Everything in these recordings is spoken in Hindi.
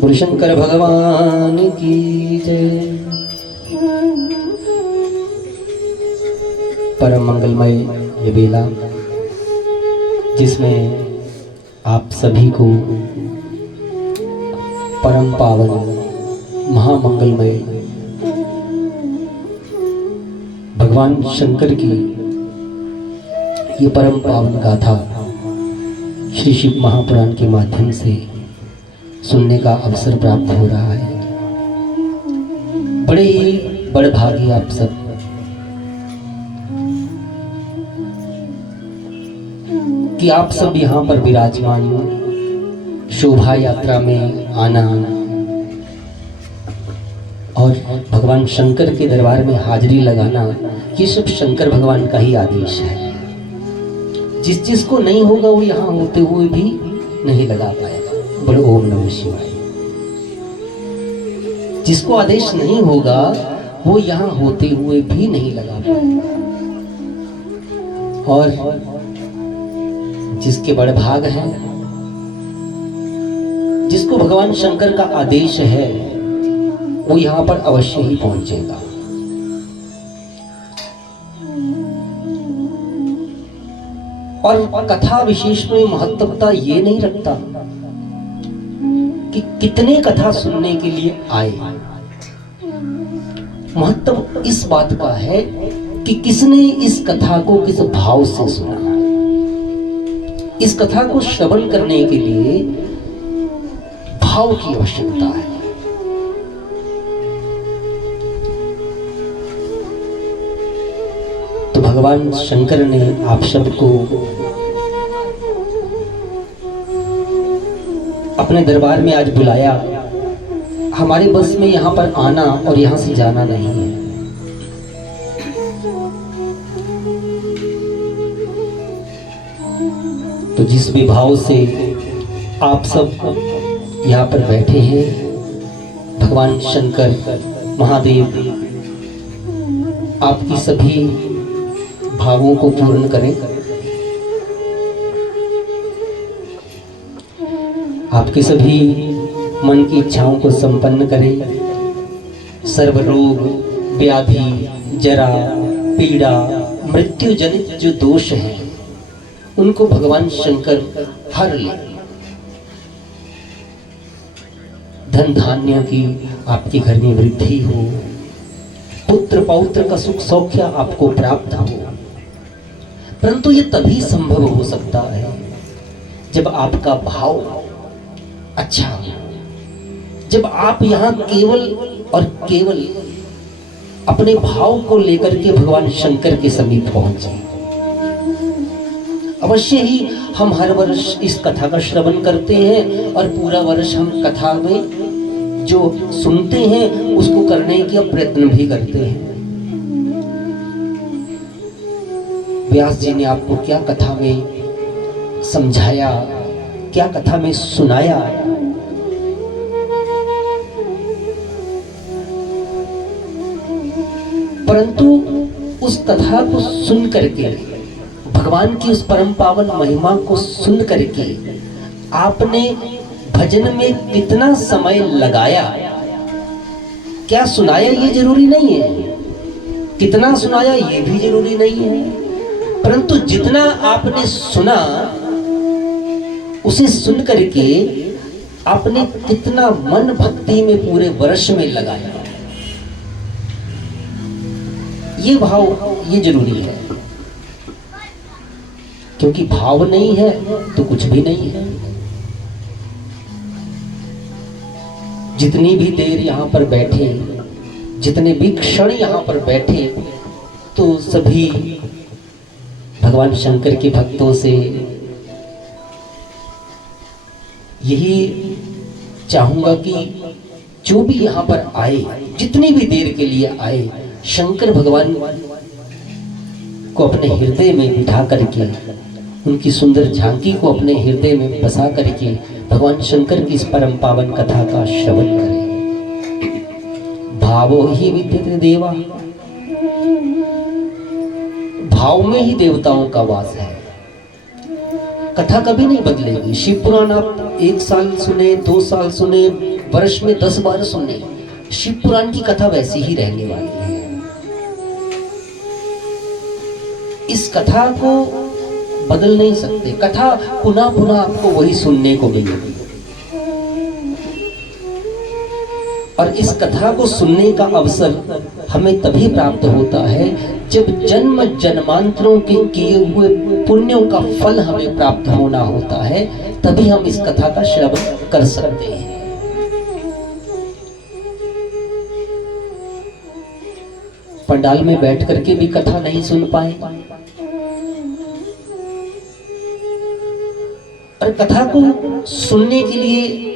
बोल शंकर भगवान की जय। परम मंगलमय ये बेला जिसमें आप सभी को परम पावन महामंगलमय भगवान शंकर की ये परम पावन गाथा श्री शिव महापुराण के माध्यम से सुनने का अवसर प्राप्त हो रहा है। बड़े ही बड़े भागी आप सब कि आप सब यहाँ पर विराजमान शोभा यात्रा में आना और भगवान शंकर के दरबार में हाजिरी लगाना, ये सब शंकर भगवान का ही आदेश है। जिसको नहीं होगा वो यहाँ होते हुए भी नहीं लगा पाएगा। बोलो ओम नमः शिवाय। जिसको आदेश नहीं होगा वो यहाँ होते हुए भी नहीं लगा पाएगा। और जिसके बड़े भाग हैं, जिसको भगवान शंकर का आदेश है, वो यहाँ पर अवश्य ही पहुंचेगा। और कथा विशेष में महत्वता ये नहीं रखता कि कितने कथा सुनने के लिए आए। महत्व इस बात का है कि किसने इस कथा को किस भाव से सुना। इस कथा को श्रवण करने के लिए भाव की आवश्यकता है। तो भगवान शंकर ने आप सबको अपने दरबार में आज बुलाया। हमारे बस में यहाँ पर आना और यहाँ से जाना नहीं है। तो जिस भी भाव से आप सब यहाँ पर बैठे हैं, भगवान शंकर महादेव आपकी सभी भावों को पूर्ण करें। आपके सभी मन की इच्छाओं को संपन्न करें। सर्व रोग व्याधि जरा पीड़ा मृत्यु जनित जो दोष हैं उनको भगवान शंकर हर ले। धन धान्य की आपके घर में वृद्धि हो, पुत्र पौत्र का सुख सौख्य आपको प्राप्त हो। परंतु ये तभी संभव हो सकता है जब आपका भाव अच्छा हो, जब आप यहाँ केवल और केवल अपने भाव को लेकर के भगवान शंकर के समीप पहुंचे। अवश्य ही हम हर वर्ष इस कथा का श्रवण करते हैं और पूरा वर्ष हम कथा में जो सुनते हैं उसको करने का प्रयत्न भी करते हैं। व्यास जी ने आपको क्या कथा में समझाया, क्या कथा में सुनाया, परंतु उस कथा को सुन करके, भगवान की उस परम पावन महिमा को सुन करके आपने भजन में कितना समय लगाया, क्या सुनाया ये जरूरी नहीं है, कितना सुनाया ये भी जरूरी नहीं है, परंतु जितना आपने सुना उसे सुन करके आपने कितना मन भक्ति में पूरे वर्ष में लगाया, ये भाव ये जरूरी है। क्योंकि भाव नहीं है तो कुछ भी नहीं है। जितनी भी देर यहाँ पर बैठे, जितने भी क्षण यहाँ पर बैठे, तो सभी भगवान शंकर के भक्तों से यही चाहूंगा कि जो भी यहाँ पर आए, जितनी भी देर के लिए आए, शंकर भगवान को अपने हृदय में बिठा करके, उनकी सुंदर झांकी को अपने हृदय में बसा करके भगवान शंकर की इस परम पावन कथा का श्रवण करें। भावो ही विद्यते देवा, भाव में ही देवताओं का वास है। कथा कभी नहीं बदलेगी। शिव पुराण आप 1 साल सुने, 2 साल सुने, वर्ष में 10 बार सुने, शिव पुराण की कथा वैसी ही रहने वाली है। इस कथा को बदल नहीं सकते, कथा पुनः पुनः आपको वही सुनने को मिलेगी। और इस कथा को सुनने का अवसर हमें तभी प्राप्त होता है जब जन्म जन्मांतरों के किए हुए पुण्यों का फल हमें प्राप्त होना होता है, तभी हम इस कथा का श्रवण कर सकते हैं। पंडाल में बैठ करके भी कथा नहीं सुन पाए, और कथा को सुनने के लिए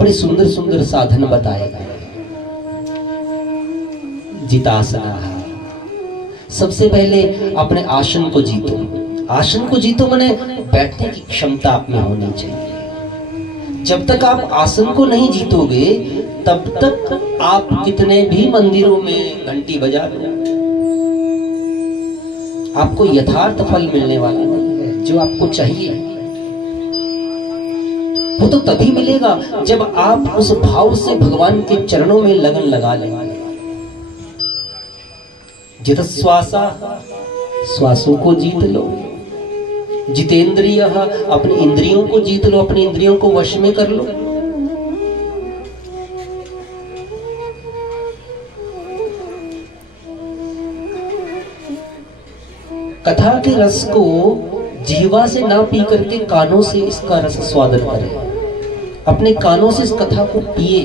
बड़े सुंदर सुंदर साधन बताए गए। जितासना, सबसे पहले अपने आसन को जीतो। आसन को जीतो माने बैठने की क्षमता आप में होनी चाहिए। जब तक आप आसन को नहीं जीतोगे तब तक आप कितने भी मंदिरों में घंटी बजा लो, आपको यथार्थ फल मिलने वाला नहीं है। जो आपको चाहिए वो तो तभी मिलेगा जब आप उस भाव से भगवान के चरणों में लगन लगा लेंगे। जित श्वासा, श्वासों को जीत लो। जितेंद्रिय, अपनी इंद्रियों को जीत लो, अपनी इंद्रियों को वश में कर लो। कथा के रस को जीवा से ना पी करके कानों से इसका रस स्वादन करें। अपने कानों से इस कथा को पिए,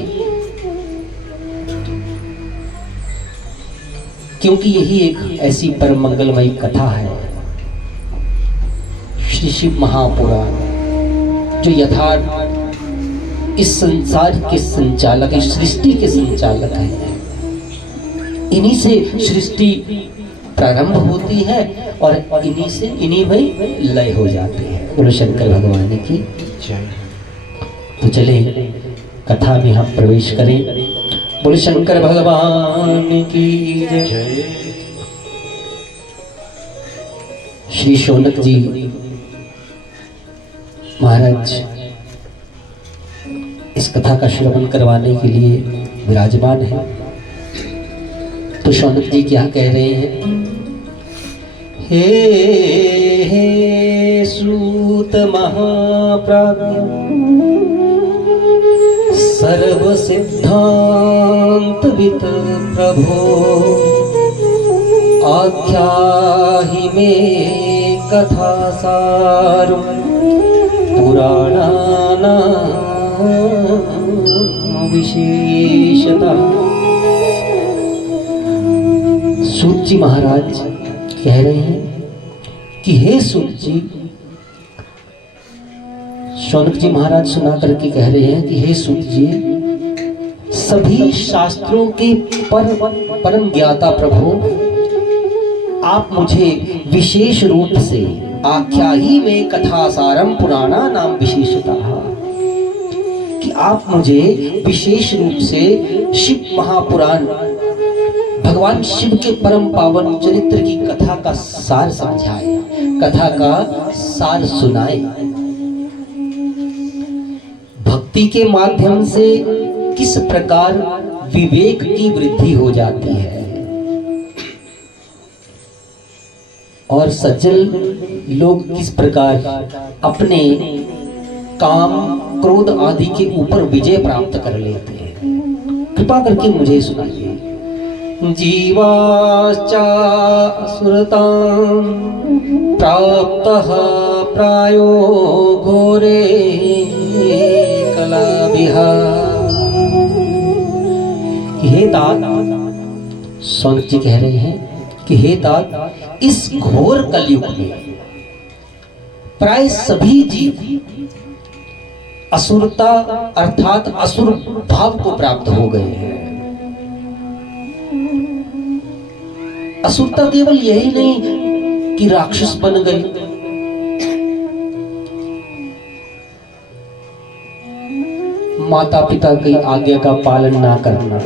क्योंकि यही एक ऐसी परम मंगलमयी कथा है, श्री शिव महापुराण, जो यथार्थ इस संसार के संचालक, इस सृष्टि के संचालक है। इन्हीं से सृष्टि प्रारंभ होती है और इन्हीं से इन्हीं में लय हो जाती है। बोलो शंकर भगवान की जय। तो चले कथा में हम प्रवेश करें। बोलो शंकर भगवान की जय। श्री शौनक जी महाराज इस कथा का श्रवण करवाने के लिए विराजमान है। तो शौनक जी क्या कह रहे हैं? हे सूत महाप्राज्ञ सर्व सिद्धांत वित प्रभो, आख्याहि में कथा सार पुराणाना विशेषता। सूत जी महाराज कह रहे हैं कि हे सूत जी, शौनक जी महाराज सुना करके कह रहे हैं कि हे सूत जी, सभी शास्त्रों के परम ज्ञाता प्रभु, आप मुझे विशेष रूप से आख्याही में कथासारम पुराणा नाम विशेषता, कि आप मुझे विशेष रूप से शिव महापुराण, भगवान शिव के परम पावन चरित्र की कथा का सार समझाए, कथा का सार सुनाए। भक्ति के माध्यम से किस प्रकार विवेक की वृद्धि हो जाती है और सज्जन लोग किस प्रकार अपने काम क्रोध आदि के ऊपर विजय प्राप्त कर लेते हैं। कृपा करके मुझे सुनाइए। जीवाश्चा असुरतां प्राप्तः प्रायो घोरे कलाभिः। हे तात, शौनक जी कह रहे हैं कि हे तात, इस घोर कलयुग में प्राय सभी जीव असुरता अर्थात असुर भाव को प्राप्त हो गए हैं। असुरता केवल यही नहीं कि राक्षस बन गए, माता पिता की आज्ञा का पालन ना करना,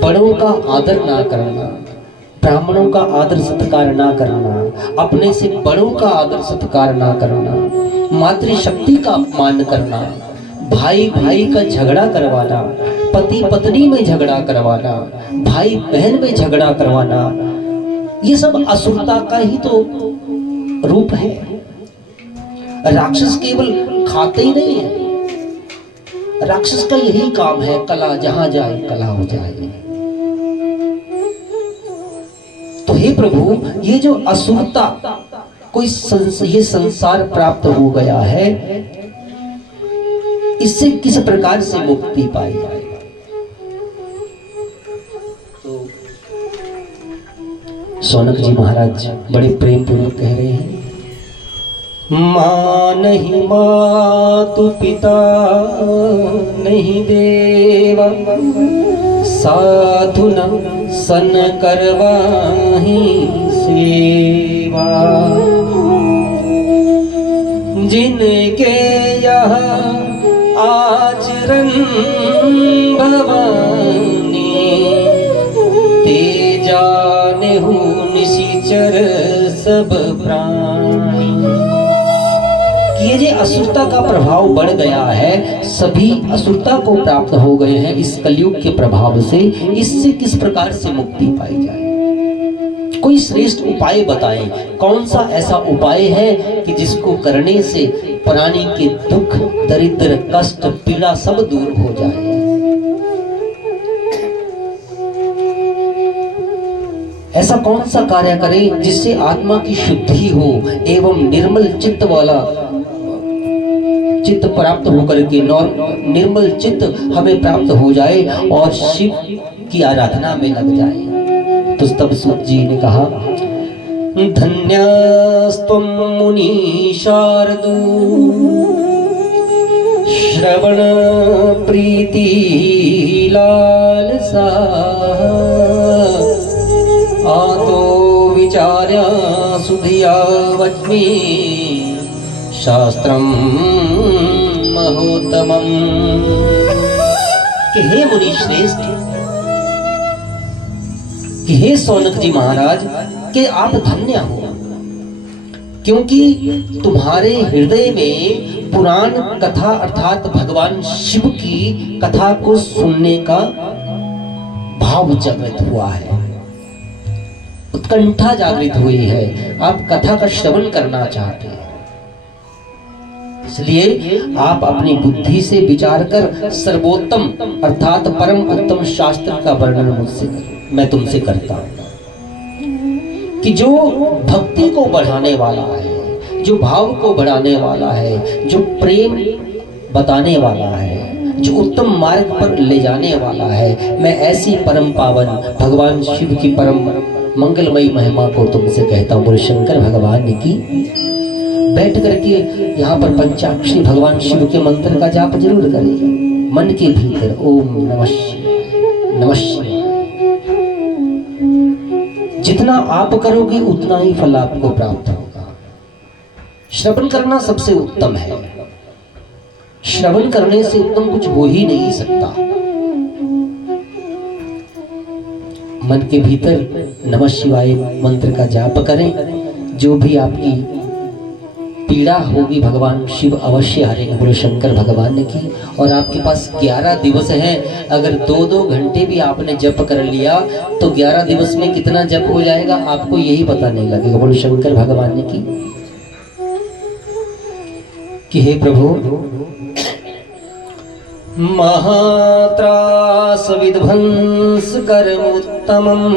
बड़ों का आदर ना करना, ब्राह्मणों का आदर सत्कार ना करना, अपने से बड़ों का आदर सत्कार ना करना, मातृशक्ति का अपमान करना, भाई भाई का झगड़ा करवाना, पति पत्नी में झगड़ा करवाना, भाई बहन में झगड़ा करवाना, ये सब असुरता का ही तो रूप है। राक्षस केवल खाते ही नहीं है, राक्षस का यही काम है, कला जहां जाए कला हो जाए। तो हे प्रभु, ये जो असुरता कोई ये संसार प्राप्त हो गया है, इससे किस प्रकार से मुक्ति पाई जाए? तो सौनक जी महाराज बड़े प्रेम पूर्वक कह रहे हैं, माँ नहीं मातु पिता नहीं देवा, साधु न सन करवाही सेवा। जिनके यहाँ आचरण भवानी, ते जाने हूँ निशिचर सब प्राणी। ये जो असुरता का प्रभाव बढ़ गया है, सभी असुरता को प्राप्त हो गए हैं इस कलयुग के प्रभाव से, इससे किस प्रकार से मुक्ति पाई जाए? कोई श्रेष्ठ उपाय बताएं। कौन सा ऐसा उपाय है कि जिसको करने से प्राणी के दुख, दरिद्र, कष्ट, पीड़ा सब दूर हो जाए? ऐसा कौन सा कार्य करें जिससे आत्मा की शुद्धि हो एवं निर्मल चित्त वाला चित्त प्राप्त होकर के निर्मल चित्त हमें प्राप्त हो जाए और शिव की आराधना में लग जाए? तो तब सूत जी ने कहा, धन्यस्त्वं मुनि शारदू, श्रवण प्रीति लालसा, आतो विचार्य सुधिया वच्मि, शास्त्रम महोत्तमम्। कि हे मुनि श्रेष्ठ, कि हे सौनक जी महाराज, कि आप धन्य हो, क्योंकि तुम्हारे हृदय में पुराण कथा अर्थात भगवान शिव की कथा को सुनने का भाव जागृत हुआ है, उत्कंठा जागृत हुई है, आप कथा का श्रवण करना चाहते हैं। इसलिए आप अपनी बुद्धि से विचार कर सर्वोत्तम अर्थात परम उत्तम शास्त्र का वर्णन मुझसे मैं तुमसे करता हूं कि जो भक्ति को बढ़ाने वाला है, जो भाव को बढ़ाने वाला है, जो प्रेम बताने वाला है, जो उत्तम मार्ग पर ले जाने वाला है, मैं ऐसी परम पावन भगवान शिव की परम मंगलमयी महिमा को तुमसे कहता हूँ। बोले शंकर भगवान की। बैठ करके यहाँ पर पंचाक्षरी भगवान शिव के मंत्र का जाप जरूर करें मन के भीतर, ओम नमः शिवाय, नमः शिवाय। जितना आप करोगे उतना ही फल आपको प्राप्त होगा। श्रवण करना सबसे उत्तम है, श्रवण करने से उत्तम कुछ हो ही नहीं सकता। मन के भीतर नमः शिवाय मंत्र का जाप करें, जो भी आपकी पीड़ा होगी भगवान शिव अवश्य हरेंगे। बोले शंकर भगवान की। और आपके पास 11 दिवस हैं, अगर 2-2 घंटे भी आपने जप कर लिया तो 11 दिवस में कितना जप हो जाएगा आपको यही पता नहीं लगेगा। बोले शंकर भगवान की। कि हे प्रभु, महात्रास विध्वंस कर्मोत्तमम्,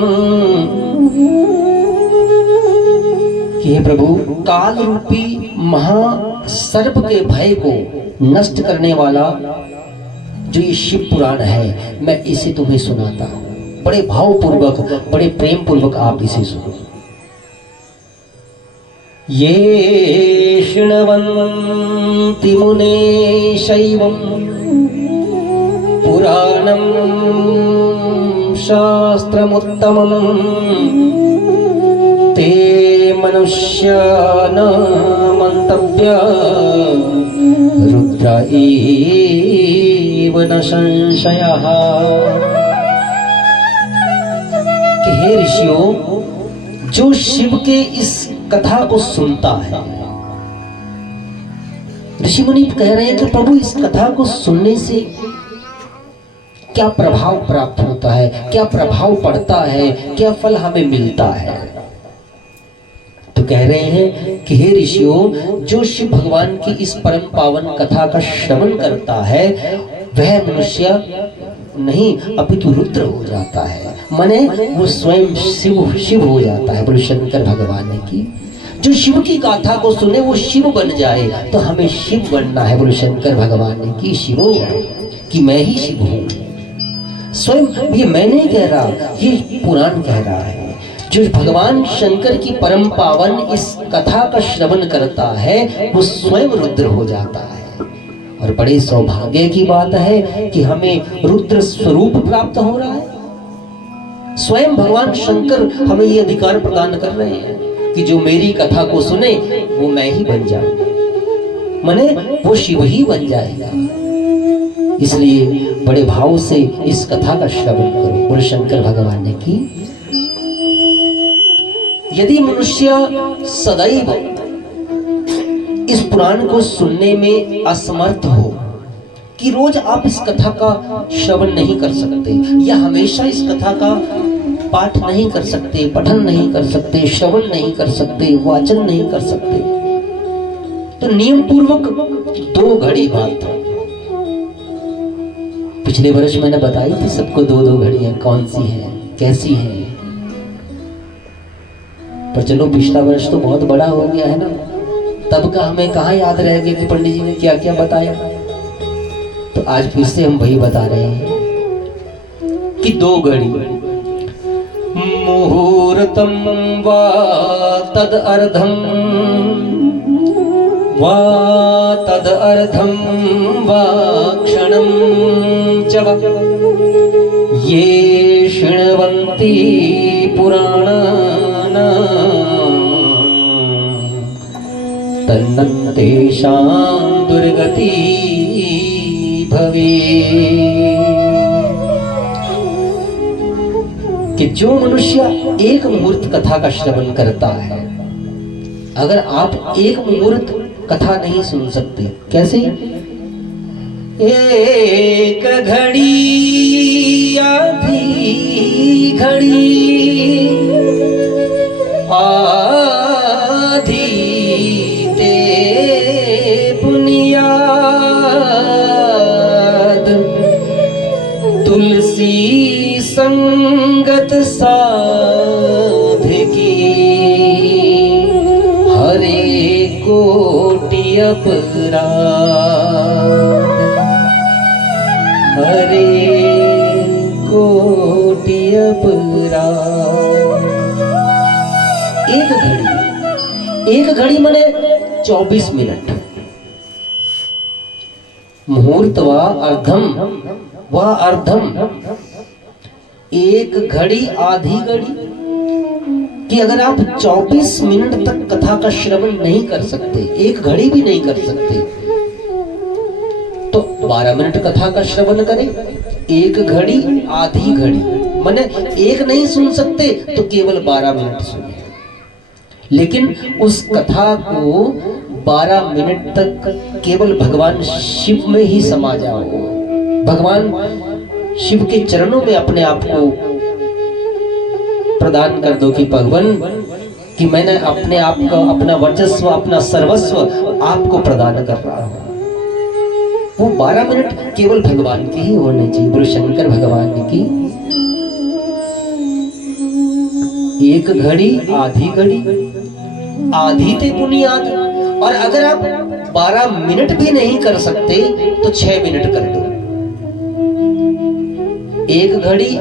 कि हे प्रभु, काल रूपी महासर्प के भय को नष्ट करने वाला जो ये शिव पुराण है, मैं इसे तुम्हें सुनाता हूं। बड़े भावपूर्वक, बड़े प्रेम पूर्वक आप इसे सुनो। ये शृण्वन्ति मुने शैवं पुराणं शास्त्रमुत्तमम्, ते मनुष्यान् मन्तव्य रुद्र एव न संशयः। कि हे ऋषियों, जो शिव के इस कथा को सुनता है ऋषि मुनि कह रहे हैं कि प्रभु इस कथा को सुनने से क्या प्रभाव प्राप्त होता है, क्या प्रभाव पड़ता है, क्या फल हमें मिलता है। तो कह रहे हैं कि हे ऋषियों, जो शिव भगवान की इस परम पावन कथा का श्रवण करता है वह मनुष्य नहीं अपितु रुद्र हो जाता है, माने वो स्वयं शिव हो जाता है। बोलो शंकर भगवान की। जो शिव की गाथा को सुने वो शिव बन जाए, तो हमें शिव बनना है। बोलो शंकर भगवान की। शिवो कि मैं ही शिव हूँ। स्वयं ये मैं नहीं कह रहा, ये पुराण कह रहा है। जो भगवान शंकर की परम पावन इस कथा का श्रवण करता है वो स्वयं रुद्र हो जाता है। और बड़े सौभाग्य की बात है कि हमें रुद्र स्वरूप प्राप्त हो रहा है। स्वयं भगवान शंकर हमें ये अधिकार प्रदान कर रहे हैं कि जो मेरी कथा को सुने वो मैं ही बन जाऊंगा, माने वो शिव ही बन जाएगा। इसलिए बड़े भाव से इस कथा का श्रवण करो। बोलो शंकर भगवान ने की। यदि मनुष्य सदैव इस पुराण को सुनने में असमर्थ हो कि रोज आप इस कथा का श्रवण नहीं कर सकते या हमेशा इस कथा का पाठ नहीं कर सकते, पठन नहीं कर सकते, श्रवण नहीं कर सकते, वाचन नहीं कर सकते, तो नियम पूर्वक 2 घड़ी बात। पिछले वर्ष मैंने बताई थी सबको 2-2 घड़ियां कौन सी है, कैसी है। पर चलो पिछला वर्ष तो बहुत बड़ा हो गया है ना, तब का हमें कहाँ याद रह गया कि पंडित जी ने क्या क्या बताया। तो आज फिर से हम वही बता रहे हैं कि 2 घड़ी मुहूर्तम वा तद अर्धम वा तद अर्धम वा क्षणम च ये शृण्वन्ति पुराणानां तन्नन्तेषां दुर्गति भवेत्। कि जो मनुष्य एक मुहूर्त कथा का श्रवण करता है, अगर आप एक मुहूर्त कथा नहीं सुन सकते, कैसे? एक घड़ी आधी घड़ी आधी ते बुनियाद तुलसी संगत साधकी हरे कोटि अपराध हरे कोटि अपराध। एक घड़ी माने 24 मिनट। मुहूर्त व अर्धम एक घड़ी आधी घड़ी। कि अगर आप 24 मिनट तक कथा का श्रवण नहीं कर सकते, एक घड़ी भी नहीं कर सकते, तो 12 मिनट कथा का श्रवण करें। एक घड़ी आधी घड़ी माने एक नहीं सुन सकते तो केवल 12 मिनट सुने, लेकिन उस कथा को 12 मिनट तक केवल भगवान शिव में ही समा जाओ। भगवान शिव के चरणों में अपने आप को प्रदान कर दो कि भगवान कि मैंने अपने आप का, अपना वर्चस्व, अपना सर्वस्व आपको प्रदान कर रहा हूं। वो 12 मिनट केवल भगवान के ही होने चाहिए। बोलो शंकर भगवान की। एक घड़ी आधी घड़ी आधी ते बुनियाद। और अगर आप 12 मिनट भी नहीं कर सकते तो 6 मिनट कर दो। एक घड़ी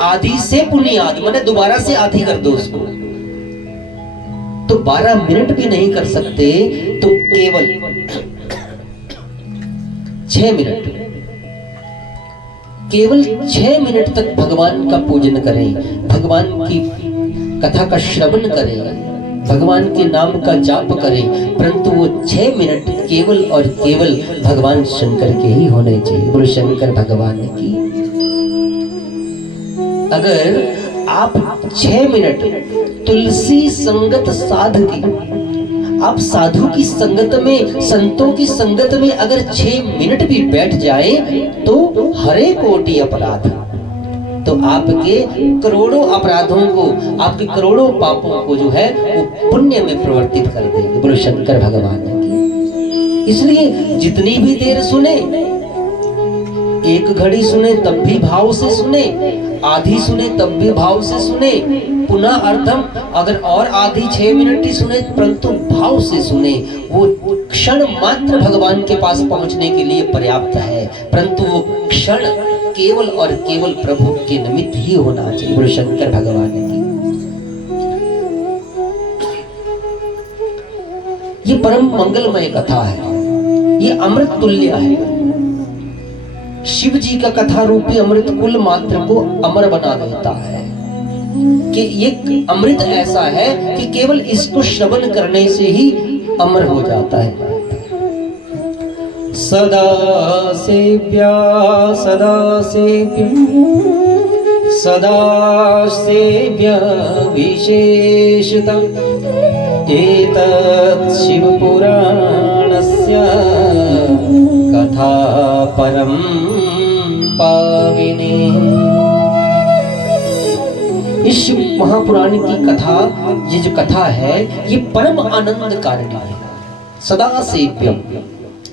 आधी से बुनियाद माने दोबारा से आधी कर दो उसको। तो 12 मिनट भी नहीं कर सकते तो केवल 6 मिनट, केवल 6 मिनट तक भगवान का पूजन करें, भगवान की कथा का श्रवण करें, भगवान के नाम का जाप करें, परंतु वो 6 मिनट केवल और केवल भगवान शंकर के ही होने चाहिए। बोलो शंकर भगवान की। अगर आप 6 मिनट तुलसी संगत साधकी, आप साधु की संगत में, संतों की संगत में अगर 6 मिनट भी बैठ जाए तो हरे कोटि अपराध, तो आपके करोड़ों अपराधों को, आपके करोड़ों पापों को जो है वो पुण्य में परिवर्तित कर देंगे। बोलो शंकर भगवान की। इसलिए जितनी भी देर सुने, 1 घड़ी सुने तब भी भाव से सुने, आधी सुने तब भी भाव से सुने, पुनः अर्धम अगर और आधी 6 मिनट ही सुने परंतु भाव से सुने। वो क्षण मात्र भगवान के पास पहुंचने के लिए पर्याप्त है, परंतु वो क्षण केवल और केवल प्रभु के निमित्त ही होना चाहिए। बोलो शंकर भगवान की। ये परम मंगलमय कथा है, ये अमृत तुल्य है। शिव जी का कथा रूपी अमृत कुल मात्र को अमर बना देता है कि ये अमृत ऐसा है कि केवल इसको श्रवण करने से ही अमर हो जाता है। सदा सेव्या सदा सेव्या सदा सेव्या विशेषतः एतत् शिव पुराणस्य कथा परम पाविनी। इस शिव महापुराण की कथा, ये जो कथा है ये परम आनंद कारिणी है। सदा सेव्यम,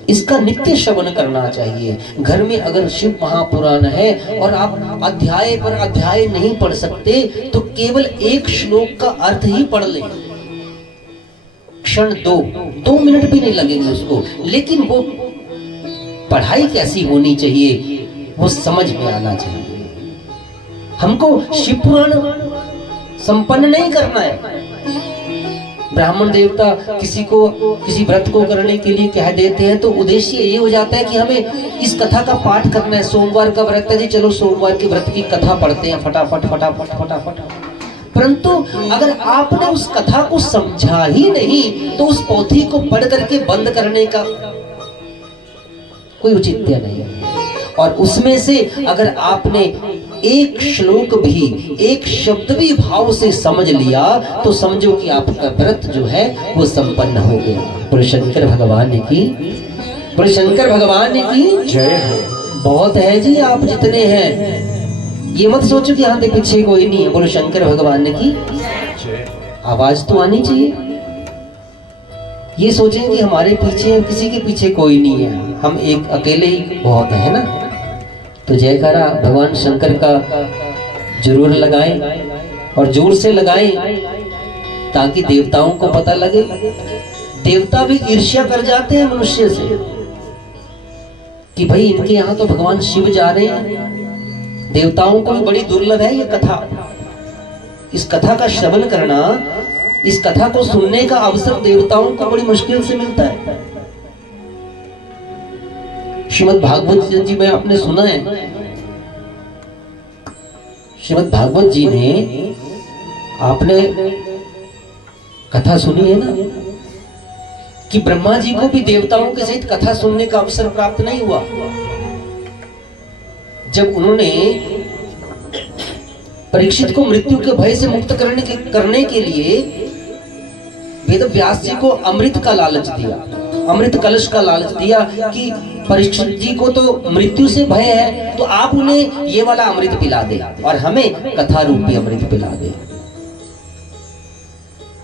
इसका नित्य श्रवण करना चाहिए। घर में अगर शिव महापुराण है और आप अध्याय पर अध्याय नहीं पढ़ सकते तो केवल 1 श्लोक का अर्थ ही पढ़ लें। क्षण 2 मिनट भी नहीं लगेंगे उसको, लेकिन वो पढ़ाई कैसी होनी चाहिए वो समझ में आना चाहिए। हमको शिव पुराण संपन्न नहीं करना है। ब्राह्मण देवता किसी व्रत को करने के लिए कह देते हैं तो उद्देश्य ये हो जाता है कि हमें इस कथा का पाठ करना है। सोमवार का व्रत है जी, चलो सोमवार के व्रत की कथा पढ़ते हैं फटाफट फटाफट फटाफट। परंतु अगर आपने उस कथा को समझा ही नहीं तो उस पोथी को पढ़ करके बंद करने का कोई औचित्य नहीं है। और उसमें से अगर आपने 1 श्लोक भी, 1 शब्द भी भाव से समझ लिया तो समझो कि आपका व्रत जो है वो संपन्न हो गया। बोलो शंकर भगवान की, बोलो शंकर भगवान की जय हो। बहुत है जी आप जितने हैं, ये मत सोचो कि यहाँ पे पीछे कोई नहीं है। बोलो शंकर भगवान की आवाज तो आनी चाहिए। ये सोचें कि हमारे पीछे किसी के पीछे कोई नहीं है, हम एक अकेले ही बहुत है ना। तो जयकारा भगवान शंकर का जरूर लगाएं और जोर से लगाएं ताकि देवताओं को पता लगे। देवता भी ईर्ष्या कर जाते हैं मनुष्य से कि भाई इनके यहाँ तो भगवान शिव जा रहे हैं। देवताओं को भी बड़ी दुर्लभ है ये कथा। इस कथा का श्रवण करना, इस कथा को सुनने का अवसर देवताओं को बड़ी मुश्किल से मिलता है। श्रीमद् भागवत जी में आपने सुना है, श्रीमद् भागवत जी ने आपने कथा सुनी है ना कि ब्रह्मा जी को भी देवताओं के सहित कथा सुनने का अवसर प्राप्त नहीं हुआ। जब उन्होंने परीक्षित को मृत्यु के भय से मुक्त करने के लिए वेद व्यास जी को अमृत का लालच दिया, अमृत कलश का लालच दिया कि परीक्षित जी को तो मृत्यु से भय है तो आप उन्हें ये वाला अमृत पिला दे और हमें कथा रूपी अमृत पिला दे।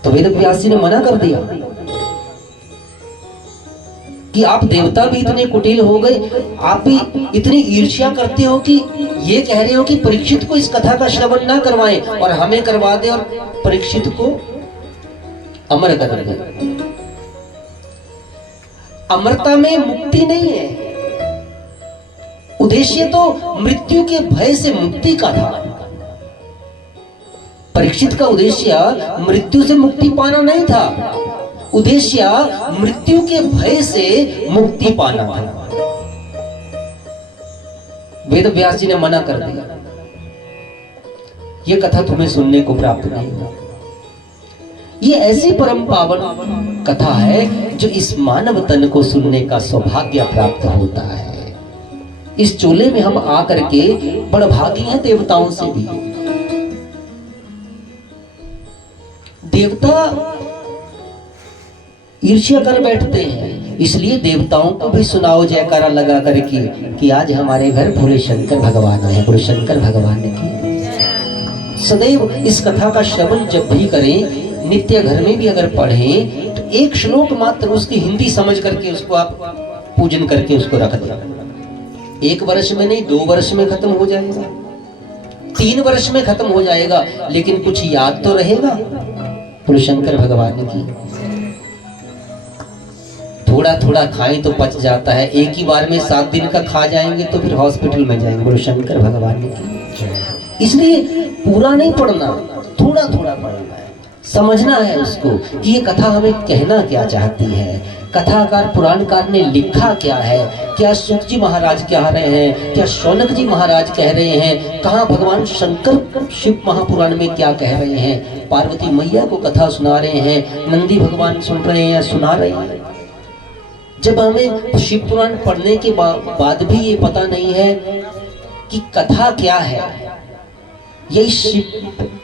तो वेद व्यास जी ने मना कर दिया कि आप देवता भी इतने कुटिल हो गए, आप भी इतनी ईर्ष्या करते हो कि ये कह रहे हो कि परीक्षित को इस कथा का श्रवण ना करवाएं और हमें करवा दे और परीक्षित को अमर कर दे। अमरता में मुक्ति नहीं है, उद्देश्य तो मृत्यु के भय से मुक्ति का था। परीक्षित का उद्देश्य मृत्यु से मुक्ति पाना नहीं था, उद्देश्य मृत्यु के भय से मुक्ति पाना था। वेद व्यास जी ने मना कर दिया, यह कथा तुम्हें सुनने को प्राप्त नहीं होगी। ये ऐसी परम पावन कथा है जो इस मानव तन को सुनने का सौभाग्य प्राप्त होता है। इस चोले में हम आकर के बड़भागी हैं देवताओं से भी। देवता ईर्ष्या कर बैठते हैं। इसलिए देवताओं को भी सुनाओ जयकारा लगा करके कि आज हमारे घर भोले शंकर भगवान आए, भोले शंकर भगवान की सदैव इस कथा का श्रवण जब भी करें, नित्य घर में भी अगर पढ़ें तो एक श्लोक मात्र उसकी हिंदी समझ करके उसको आप पूजन करके उसको रख दें। 1 वर्ष में नहीं, 2 वर्ष में खत्म हो जाएगा, 3 वर्ष में खत्म हो जाएगा, लेकिन कुछ याद तो रहेगा भोले शंकर भगवान की। थोड़ा थोड़ा खाएं तो पच जाता है, एक ही बार में 7 दिन का खा जाएंगे तो फिर हॉस्पिटल में जाएंगे। बोलो शंकर भगवान की। इसलिए पूरा नहीं पढ़ना, थोड़ा थोड़ा पढ़ना है, समझना है उसको कि ये कथा हमें कहना क्या चाहती है, कथाकार पुराणकार ने लिखा क्या है, क्या सूत जी महाराज कह रहे हैं, क्या शौनक जी महाराज कह रहे हैं, कहाँ भगवान शंकर शिव महापुराण में क्या कह रहे हैं, पार्वती मैया को कथा सुना रहे हैं, नंदी भगवान सुन रहे हैं या सुना रहे हैं। जब हमें शिव पुराण पढ़ने के बाद भी ये पता नहीं है कि कथा क्या है, यही शिव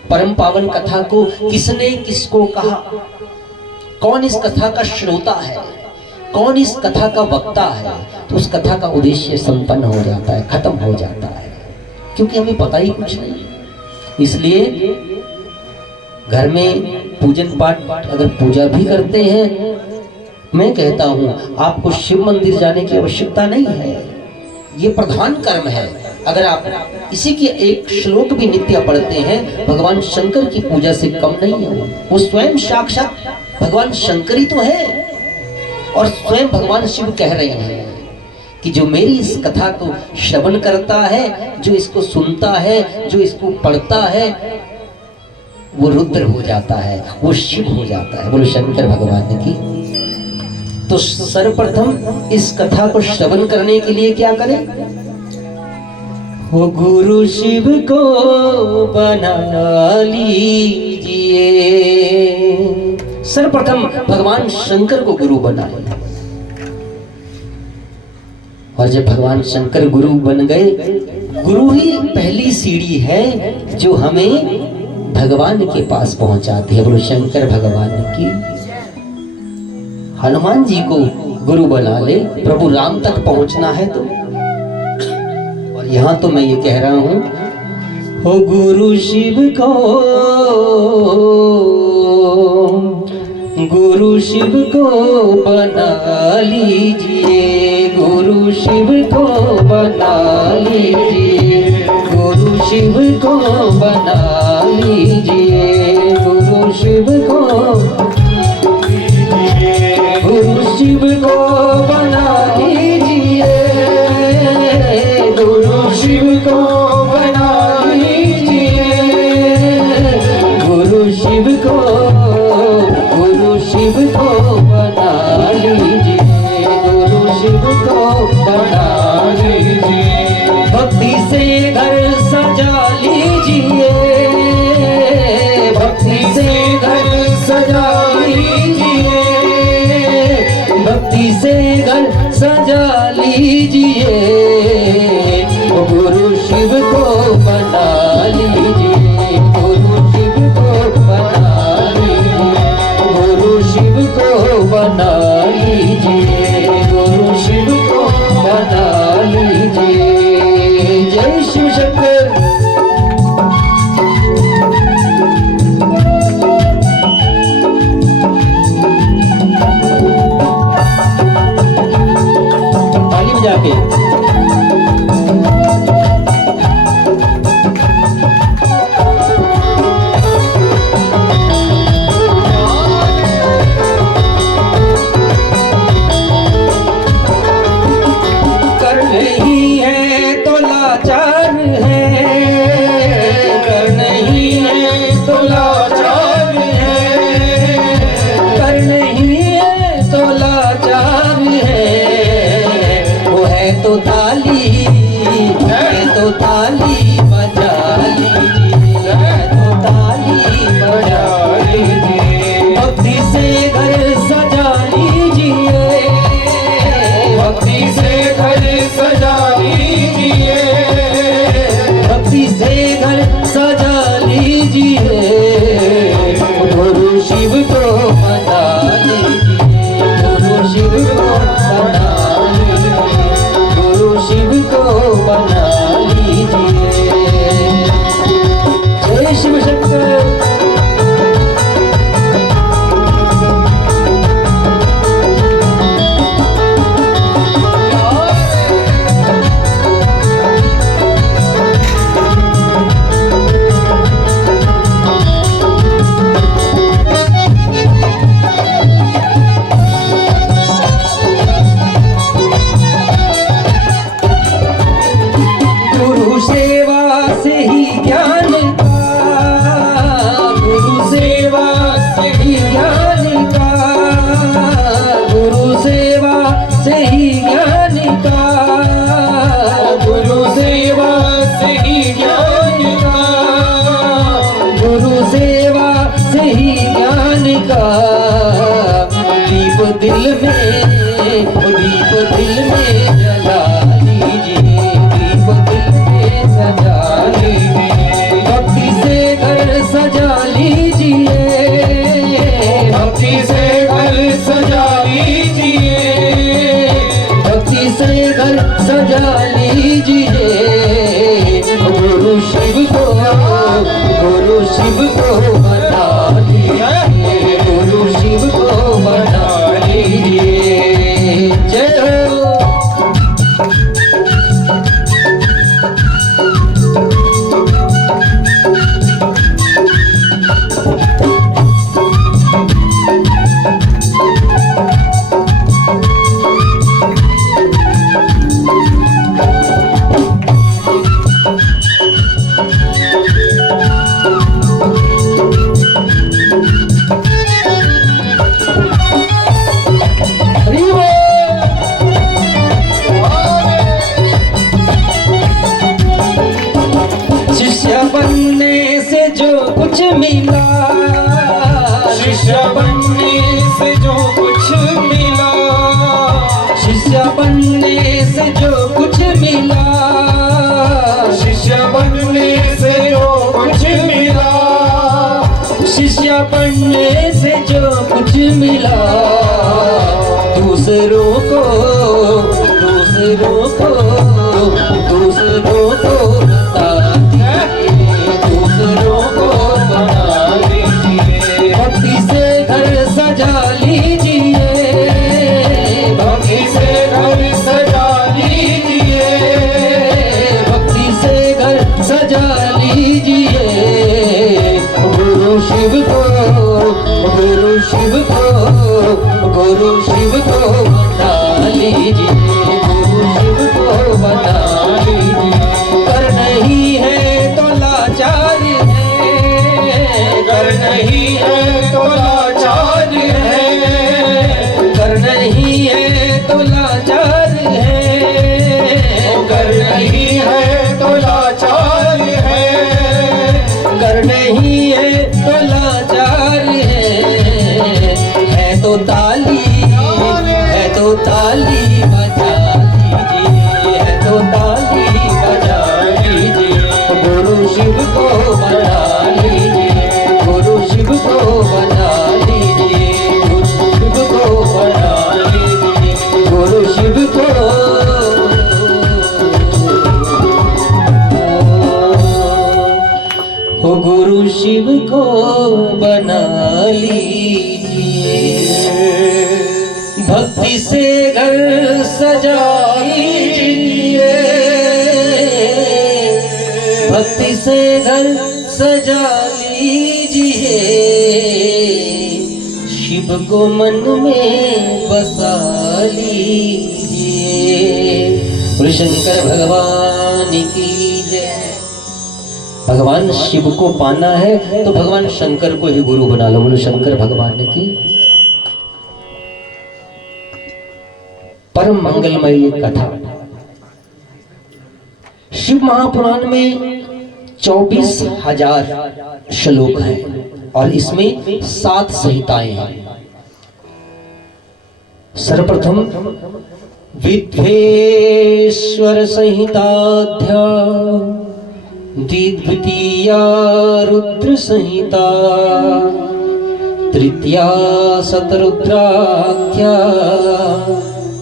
परम पावन कथा को किसने किसको कहा, कौन इस कथा का श्रोता है, कौन इस कथा का वक्ता है, तो उस कथा का उद्देश्य संपन्न हो जाता है, खत्म हो जाता है, क्योंकि हमें पता ही कुछ नहीं। इसलिए घर में पूजन पाठ अगर पूजा भी करते हैं, मैं कहता हूं आपको शिव मंदिर जाने की आवश्यकता नहीं है, ये प्रधान कर्म है। अगर आप इसी के एक श्लोक भी नित्य पढ़ते हैं, भगवान शंकर की पूजा से कम नहीं है। वो स्वयं साक्षात भगवान शंकर ही तो है, और स्वयं भगवान शिव कह रहे हैं कि जो मेरी इस कथा को श्रवण करता है, जो इसको सुनता है, जो इसको पढ़ता है, वो रुद्र हो जाता है, वो शिव हो जाता है। बोलो शंकर भगवान की। तो सर्वप्रथम इस कथा को श्रवण करने के लिए क्या करें? हो गुरु शिव को बना लीजिए। सर्वप्रथम भगवान शंकर को गुरु बनाए, और जब भगवान शंकर गुरु बन गए, गुरु ही पहली सीढ़ी है जो हमें भगवान के पास पहुंचाती है। बोलो शंकर भगवान की। हनुमान जी को गुरु बना ले, प्रभु राम तक पहुंचना है तो। और यहां तो मैं ये कह रहा हूं, हो गुरु शिव को, गुरु शिव को बना लीजिए, गुरु शिव को बना लीजिए, गुरु शिव को बना लीजिए, गुरु शिव को, गुरु शिव को बना लीजिए, गुरु शिव को बना लीजिए, गुरु शिव को, गुरु शिव को बना लीजिए, गुरु शिव को बना लीजिए। भक्ति से घर सजा लीजिए, भक्ति से घर सजा लीजिए, भक्ति से घर सजा लीजिए, गुरु शिव को बना लीजिए, गुरु शिव को बना लीजिए, गुरु शिव को बना लीजिए, गुरु शिव को बना लीजिए। जय शिव शंकर। ताली बजा के। तो ताली, तो ताली बजा लीजिए, तो ताली बजा लीजिए। भक्ति से घर सजा लीजिए, भक्ति से घर सजा लीजिए, बना लीजिए, गुरु शिव को बना लीजिए। जय शिव शंकर। दिल में जला लीजिए, दीप दिल में सजा लीजिए, भक्ति से घर सजा लीजिए, भक्ति से घर सजा लीजिए, भक्ति से घर सजा लीजिए। गुरु शिव को बना लीजिए, गुरु शिव को बना लीजिए। जय हो। मिला शिष्य बनने से जो कुछ मिला, शिष्य बनने से जो कुछ मिला, शिष्य बनने से जो कुछ मिला, शिष्य बनने से जो कुछ मिला। दूसरों को बता दीजिए, दूसरों को बना लीजिए, भक्ति से घर सजा लीजिए, भक्ति से घर सजा लीजिए, भक्ति से घर सजा लीजिए। गुरु शिव को बना लीजिए, गुरु शिव को बना लीजिए। कर नहीं है तो लाचार है, कर नहीं है तो लाचार है, कर नहीं है तो लाचार है, कर नहीं है तो लाचार है, कर नहीं है तो लाचार है तो ताली बजा लीजिए, है तो ताली बजा लीजिए। गुरु शिव को बना लीजिए, गुरु शिव को बना लीजिए, गुरु शिव को बना लीजिए, गुरु शिव को। गुरु शिव को बना लीजिए, भक्ति से घर सजा लीजिए, भक्ति से घर सजा लीजिए। शिव को मन में बसा लीजिए। बोलो शंकर भगवान की जय। भगवान शिव को पाना है तो भगवान शंकर को ही गुरु बना लो। बोलो शंकर भगवान की। परम मंगलमय कथा। शिव महापुराण में 24,000 श्लोक हैं और इसमें 7 संहिताएं हैं। सर्वप्रथम विद्वेश्वर संहिताध्या, द्वितीया रुद्र संहिता, तृतीया शतरुद्राख्या,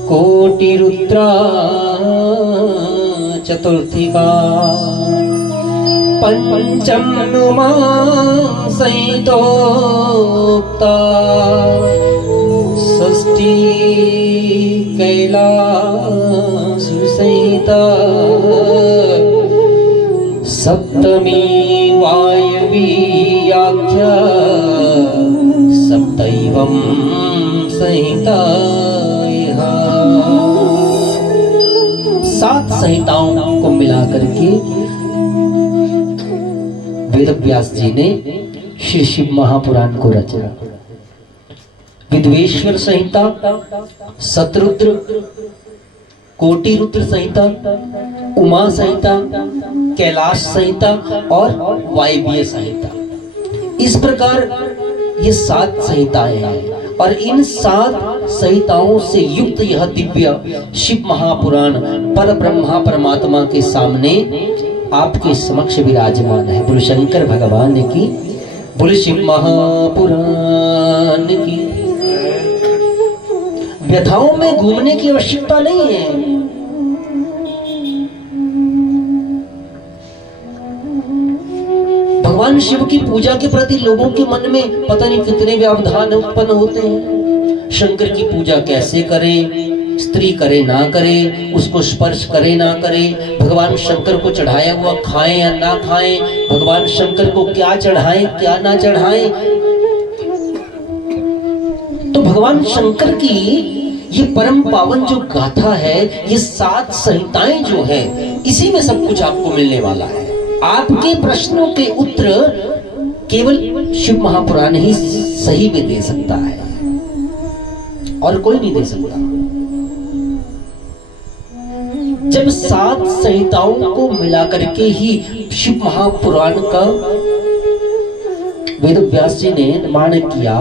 कोटि रुद्रा चतुर्थिका पंचम नुमा संहितोक्ता षष्ठी कैलासु संहिता सप्तमी वायवी आख्या सप्तैवं संहिता। 7 संहिताओं को मिलाकर के वेदव्यास जी ने श्री शिव महापुराण को रचा। विद्वेश्वर संहिता, शतरुद्र, कोटि रुद्र संहिता, उमा संहिता, कैलाश संहिता और वायव्य संहिता। इस प्रकार ये 7 संहिताएं हैं और इन 7 संहिताओं से युक्त यह दिव्य शिव महापुराण पर ब्रह्मा परमात्मा के सामने आपके समक्ष विराजमान है। बोलो शंकर भगवान की, बोलो शिव महापुराण की। व्यथाओं में घूमने की आवश्यकता नहीं है। भगवान शिव की पूजा के प्रति लोगों के मन में पता नहीं कितने व्यवधान उत्पन्न होते हैं। शंकर की पूजा कैसे करें, स्त्री करे ना करे, उसको स्पर्श करे ना करे, भगवान शंकर को चढ़ाया हुआ खाएं या ना खाएं, भगवान शंकर को क्या चढ़ाएं क्या ना चढ़ाएं। तो भगवान शंकर की ये परम पावन जो गाथा है, ये 7 संहिताएं जो है, इसी में सब कुछ आपको मिलने वाला है। आपके प्रश्नों के उत्तर केवल शिव महापुराण ही सही में दे सकता है और कोई नहीं दे सकता। जब 7 संहिताओं को मिलाकर के ही शिव महापुराण का वेदव्यास जी ने निर्माण किया,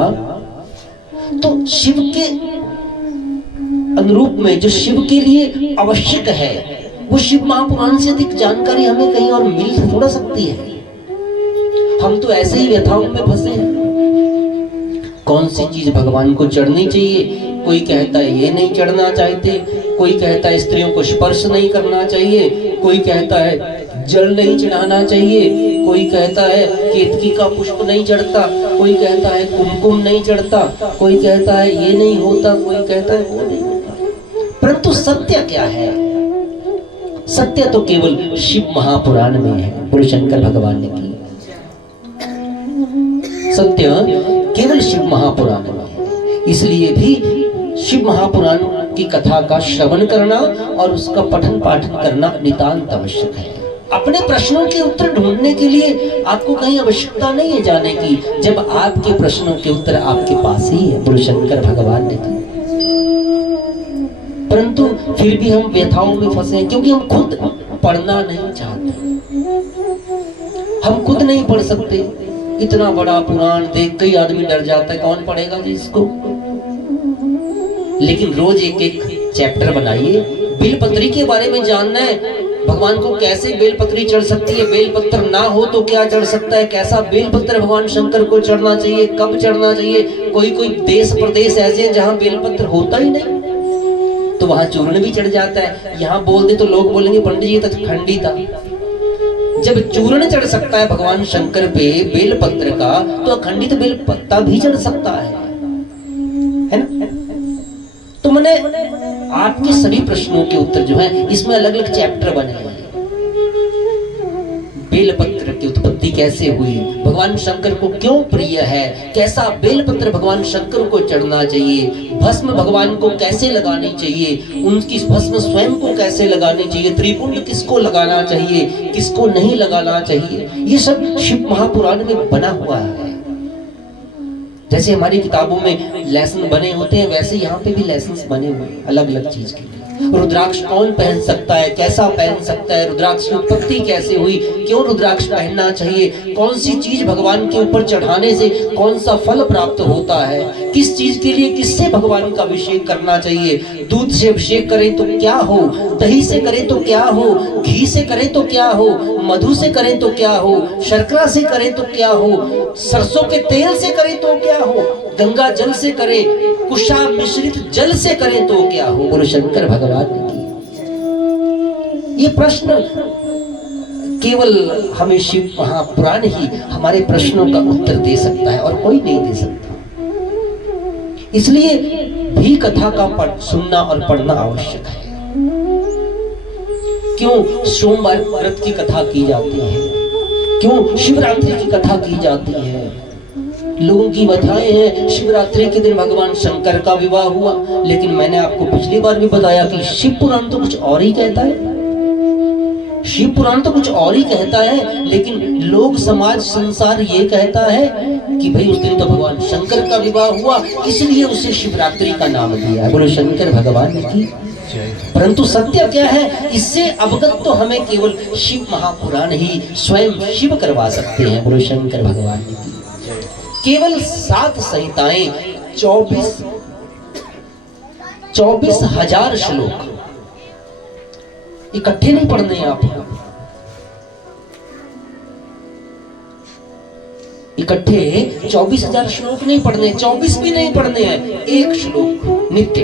तो शिव के अनुरूप में जो शिव के लिए आवश्यक है, वो शिव महापुराण से अधिक जानकारी हमें कहीं और मिल थोड़ा सकती है। हम तो ऐसे ही व्यथाओं में फंसे हैं। कौन सी चीज भगवान को चढ़नी चाहिए, कोई कहता है ये नहीं चढ़ना चाहते, कोई कहता है स्त्रियों को स्पर्श नहीं करना चाहिए, कोई कहता है जल नहीं चढ़ाना चाहिए, कोई कहता है केतकी का पुष्प नहीं चढ़ता, कोई कहता है कुमकुम नहीं चढ़ता, कोई कहता है ये नहीं होता, कोई कहता है वो नहीं होता। परंतु सत्य क्या है? सत्य तो केवल शिव महापुराण में है। बोलो शंकर भगवान की। सत्य केवल शिव महापुराण में है। इसलिए भी शिव महापुराण की कथा का श्रवण करना और उसका पठन पाठन करना नितांत आवश्यक है। अपने प्रश्नों के उत्तर ढूंढने के लिए आपको कहीं आवश्यकता नहीं है जाने की, जब आपके प्रश्नों के उत्तर आपके पास ही है। बोलो शंकर भगवान ने की। परंतु फिर भी हम व्यथाओं में फंसे हैं, क्योंकि हम खुद पढ़ना नहीं चाहते। हम खुद नहीं पढ़ सकते। इतना बड़ा पुराण देख कई आदमी डर जाता है, कौन पढ़ेगा जी इसको। लेकिन रोज एक एक चैप्टर बनाइए। बेलपत्री के बारे में जानना है, भगवान को कैसे बेलपत्री चढ़ सकती है, बेलपत्र ना हो तो क्या चढ़ सकता है, कैसा बेलपत्र भगवान शंकर को चढ़ना चाहिए, कब चढ़ना चाहिए। कोई कोई देश प्रदेश ऐसे हैं जहाँ बेलपत्र होता ही नहीं, तो वहां चूर्ण भी चढ़ जाता है। यहाँ बोल दे तो लोग बोलेंगे पंडित जी तो खंडी था। जब चूर्ण चढ़ सकता है भगवान शंकर पे बेलपत्र का, तो अखंडित बेलपत्ता भी चढ़ सकता है ना। तो मैंने आपके सभी प्रश्नों के उत्तर जो है, इसमें अलग अलग चैप्टर बने हैं। बेलपत्र की उत्पत्ति कैसे हुई, भगवान शंकर को क्यों प्रिय है, कैसा बेलपत्र भगवान शंकर को चढ़ना चाहिए, भस्म भगवान को कैसे लगानी चाहिए, उनकी भस्म स्वयं को कैसे लगानी चाहिए, त्रिपुंड किसको लगाना चाहिए, किसको नहीं लगाना चाहिए, ये सब शिव महापुराण में बना हुआ है। जैसे हमारी किताबों में लेसन बने होते हैं, वैसे यहाँ पे भी लेसन्स बने हुए हैं अलग अलग चीज के लिए। रुद्राक्ष कौन पहन सकता है, कैसा पहन सकता है, रुद्राक्ष की उत्पत्ति कैसे हुई, क्यों रुद्राक्ष पहनना चाहिए, कौन सी चीज भगवान के ऊपर चढ़ाने से कौन सा फल प्राप्त होता है, किस चीज के लिए किससे भगवान का अभिषेक करना चाहिए। दूध से अभिषेक करें तो क्या हो, दही से करें तो क्या हो, घी से करें तो क्या हो, मधु से करें तो क्या हो, शर्करा से करें तो क्या हो, सरसों के तेल से करें तो क्या हो। गंगा जल से करें, कुशा मिश्रित जल से करें तो क्या हो। बोलो शंकर भगवान की। ये प्रश्न केवल हमें शिव महापुराण ही हमारे प्रश्नों का उत्तर दे सकता है और कोई नहीं दे सकता। इसलिए भी कथा का सुनना और पढ़ना आवश्यक है। क्यों सोमवार व्रत की कथा की जाती है, क्यों शिवरात्रि की कथा की जाती है। लोगों की बताएं हैं शिवरात्रि के दिन भगवान शंकर का विवाह हुआ, लेकिन मैंने आपको पिछली बार भी बताया कि शिव पुराण तो कुछ और ही कहता है। शिव पुराण तो कुछ और ही कहता है, लेकिन लोग समाज संसार ये कहता है कि भाई उस दिन तो भगवान शंकर का विवाह हुआ, इसलिए उसे शिवरात्रि का नाम दिया। बोलो शंकर भगवान की। परंतु सत्य क्या है, इससे अवगत तो हमें केवल शिव महापुराण ही स्वयं शिव करवा सकते हैं। बोलो शंकर भगवान की। केवल 7 संहिताएं, 24,000 श्लोक इकट्ठे नहीं पढ़ने हैं आप। इकट्ठे 24,000 श्लोक नहीं पढ़ने, 24 भी नहीं पढ़ने हैं। एक श्लोक नित्य,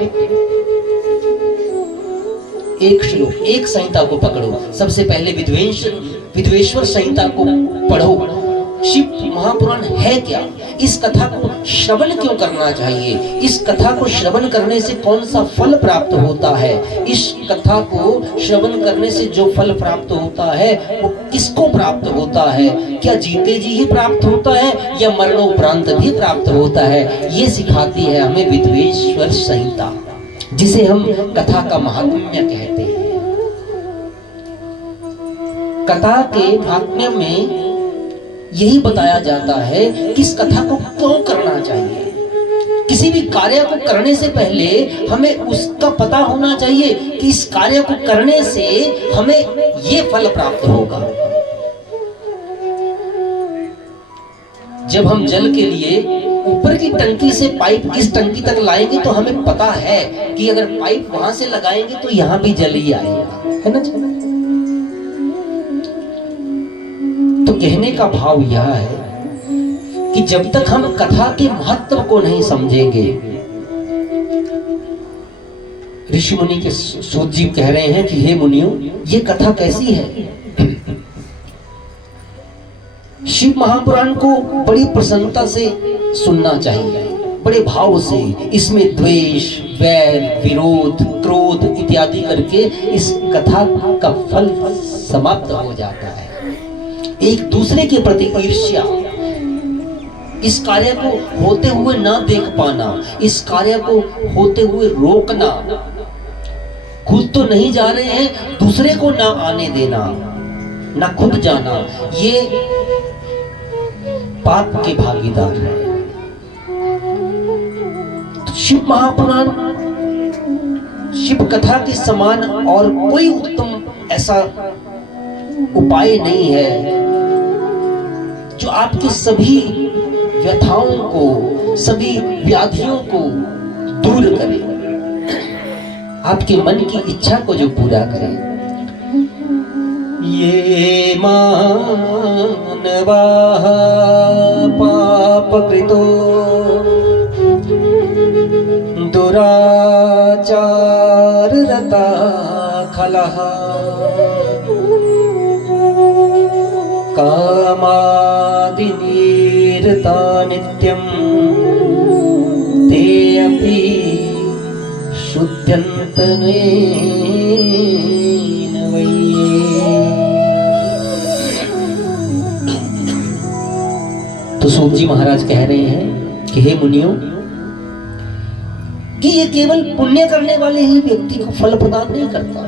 एक श्लोक, एक संहिता को पकड़ो। सबसे पहले विद्वेश्वर संहिता को पढ़ो। शिव महापुराण है क्या, इस कथा को श्रवण क्यों करना चाहिए, इस कथा को श्रवण करने से कौन सा फल प्राप्त होता है, इस कथा को श्रवण करने से जो फल प्राप्त होता है वो किसको प्राप्त होता है, क्या जीते जी ही प्राप्त होता है या मरणोपरांत भी प्राप्त होता है, ये सिखाती है हमें विद्वेश्वर संहिता, जिसे हम कथा का महात्म्य कहते हैं। कथा के महात्म्य में यही बताया जाता है कि इस कथा को क्यों करना चाहिए। किसी भी कार्य को करने से पहले हमें उसका पता होना चाहिए कि इस कार्य को करने से हमें ये फल प्राप्त होगा। जब हम जल के लिए ऊपर की टंकी से पाइप इस टंकी तक लाएंगे तो हमें पता है कि अगर पाइप वहां से लगाएंगे तो यहां भी जल ही आएगा, है ना। तो कहने का भाव यह है कि जब तक हम कथा के महत्व को नहीं समझेंगे, ऋषि मुनि के सूत जी कह रहे हैं कि हे मुनियों, ये कथा कैसी है। शिव महापुराण को बड़ी प्रसन्नता से सुनना चाहिए, बड़े भाव से। इसमें द्वेष, वैर, विरोध, क्रोध इत्यादि करके इस कथा का फल समाप्त हो जाता है। एक दूसरे के प्रति ईर्ष्या, इस कार्य को होते हुए ना देख पाना, इस कार्य को होते हुए रोकना, खुद तो नहीं जा रहे हैं दूसरे को ना आने देना, ना खुद जाना, ये पाप के भागीदार है। तो शिव महापुराण, शिव कथा के समान और कोई उत्तम ऐसा उपाय नहीं है जो आपकी सभी व्यथाओं को, सभी व्याधियों को दूर करे, आपके मन की इच्छा को जो पूरा करे। ये मानवा पाप कृतो दुराचार रता खलः कामादिनीरता नित्यं ते अपि शुद्ध्यन्तनेन वै। तो सूत जी महाराज कह रहे हैं कि हे मुनियों, कि ये केवल पुण्य करने वाले ही व्यक्ति को फल प्रदान नहीं करता,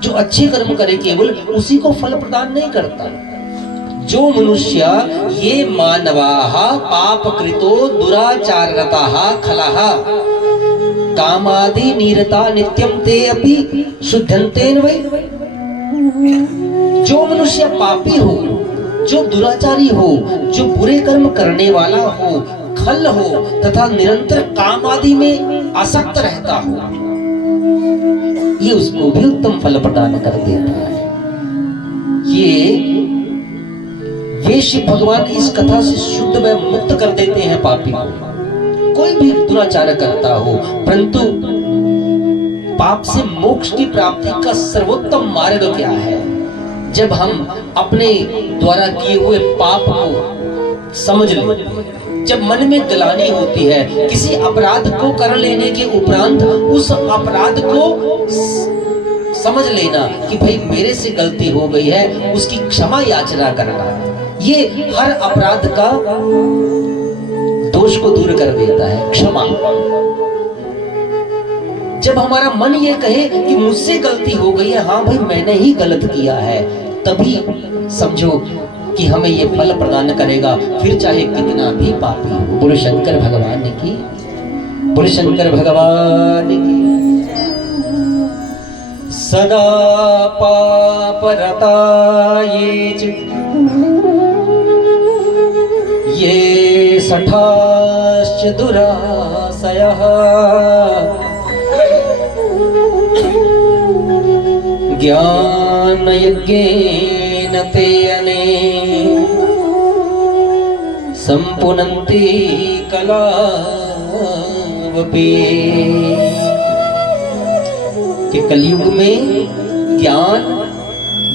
जो अच्छे कर्म करे केवल उसी को फल प्रदान नहीं करता। जो मनुष्य ये मानवाः पाप कृतो दुराचाररताः खलः कामादि नीरता नित्यं ते अपि शुद्धन्तेन वै। जो मनुष्य पापी हो, जो दुराचारी हो, जो बुरे कर्म करने वाला हो, खल हो तथा निरंतर काम आदि में आसक्त रहता हो, ये उसको भी उत्तम फल प्रदान कर देता है। ये वे शिव भगवान इस कथा से शुद्ध व मुक्त कर देते हैं पापी को। कोई भी दुराचार करता हो, परंतु पाप से मोक्ष की प्राप्ति का सर्वोत्तम मार्ग क्या है? जब हम अपने द्वारा किए हुए पाप को समझ लें, जब मन में ग्लानि होती है, किसी अपराध को कर लेने के उपरांत उस अपराध को समझ लेना कि भाई मेरे से गलती हो गई है, उसकी क्षमा याचना करना, ये हर अपराध का दोष को दूर कर देता है। क्षमा, जब हमारा मन ये कहे कि मुझसे गलती हो गई है, हाँ भाई मैंने ही गलत किया है, तभी समझो कि हमें ये फल प्रदान करेगा, फिर चाहे कितना भी पापी हो। बोलो शंकर भगवान की, बोलो शंकर भगवान की। सदा पापरता ये सठाश्च दुराशयः ज्ञान यज्ञेन ते अने संपुनन्ति कलावपि। कि कलयुग में ज्ञान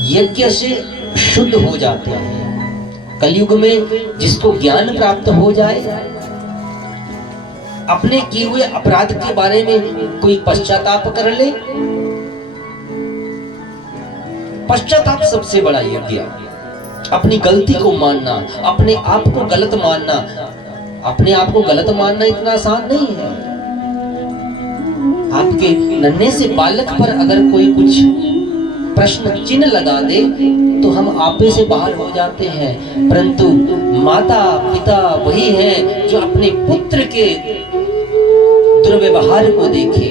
यज्ञ से शुद्ध हो जाते हैं। कलयुग में जिसको ज्ञान प्राप्त हो जाए, अपने किए हुए अपराध के बारे में कोई पश्चाताप कर ले, पश्चाताप सबसे बड़ा यज्ञ। अपनी गलती को मानना, अपने आप को गलत मानना। अपने आप को गलत मानना इतना आसान नहीं है। आपके नन्हे से बालक पर अगर कोई कुछ प्रश्न चिन्ह लगा दे तो हम आपे से बाहर हो जाते हैं, परंतु माता पिता वही हैं जो अपने पुत्र के दुर्व्यवहार को देखे,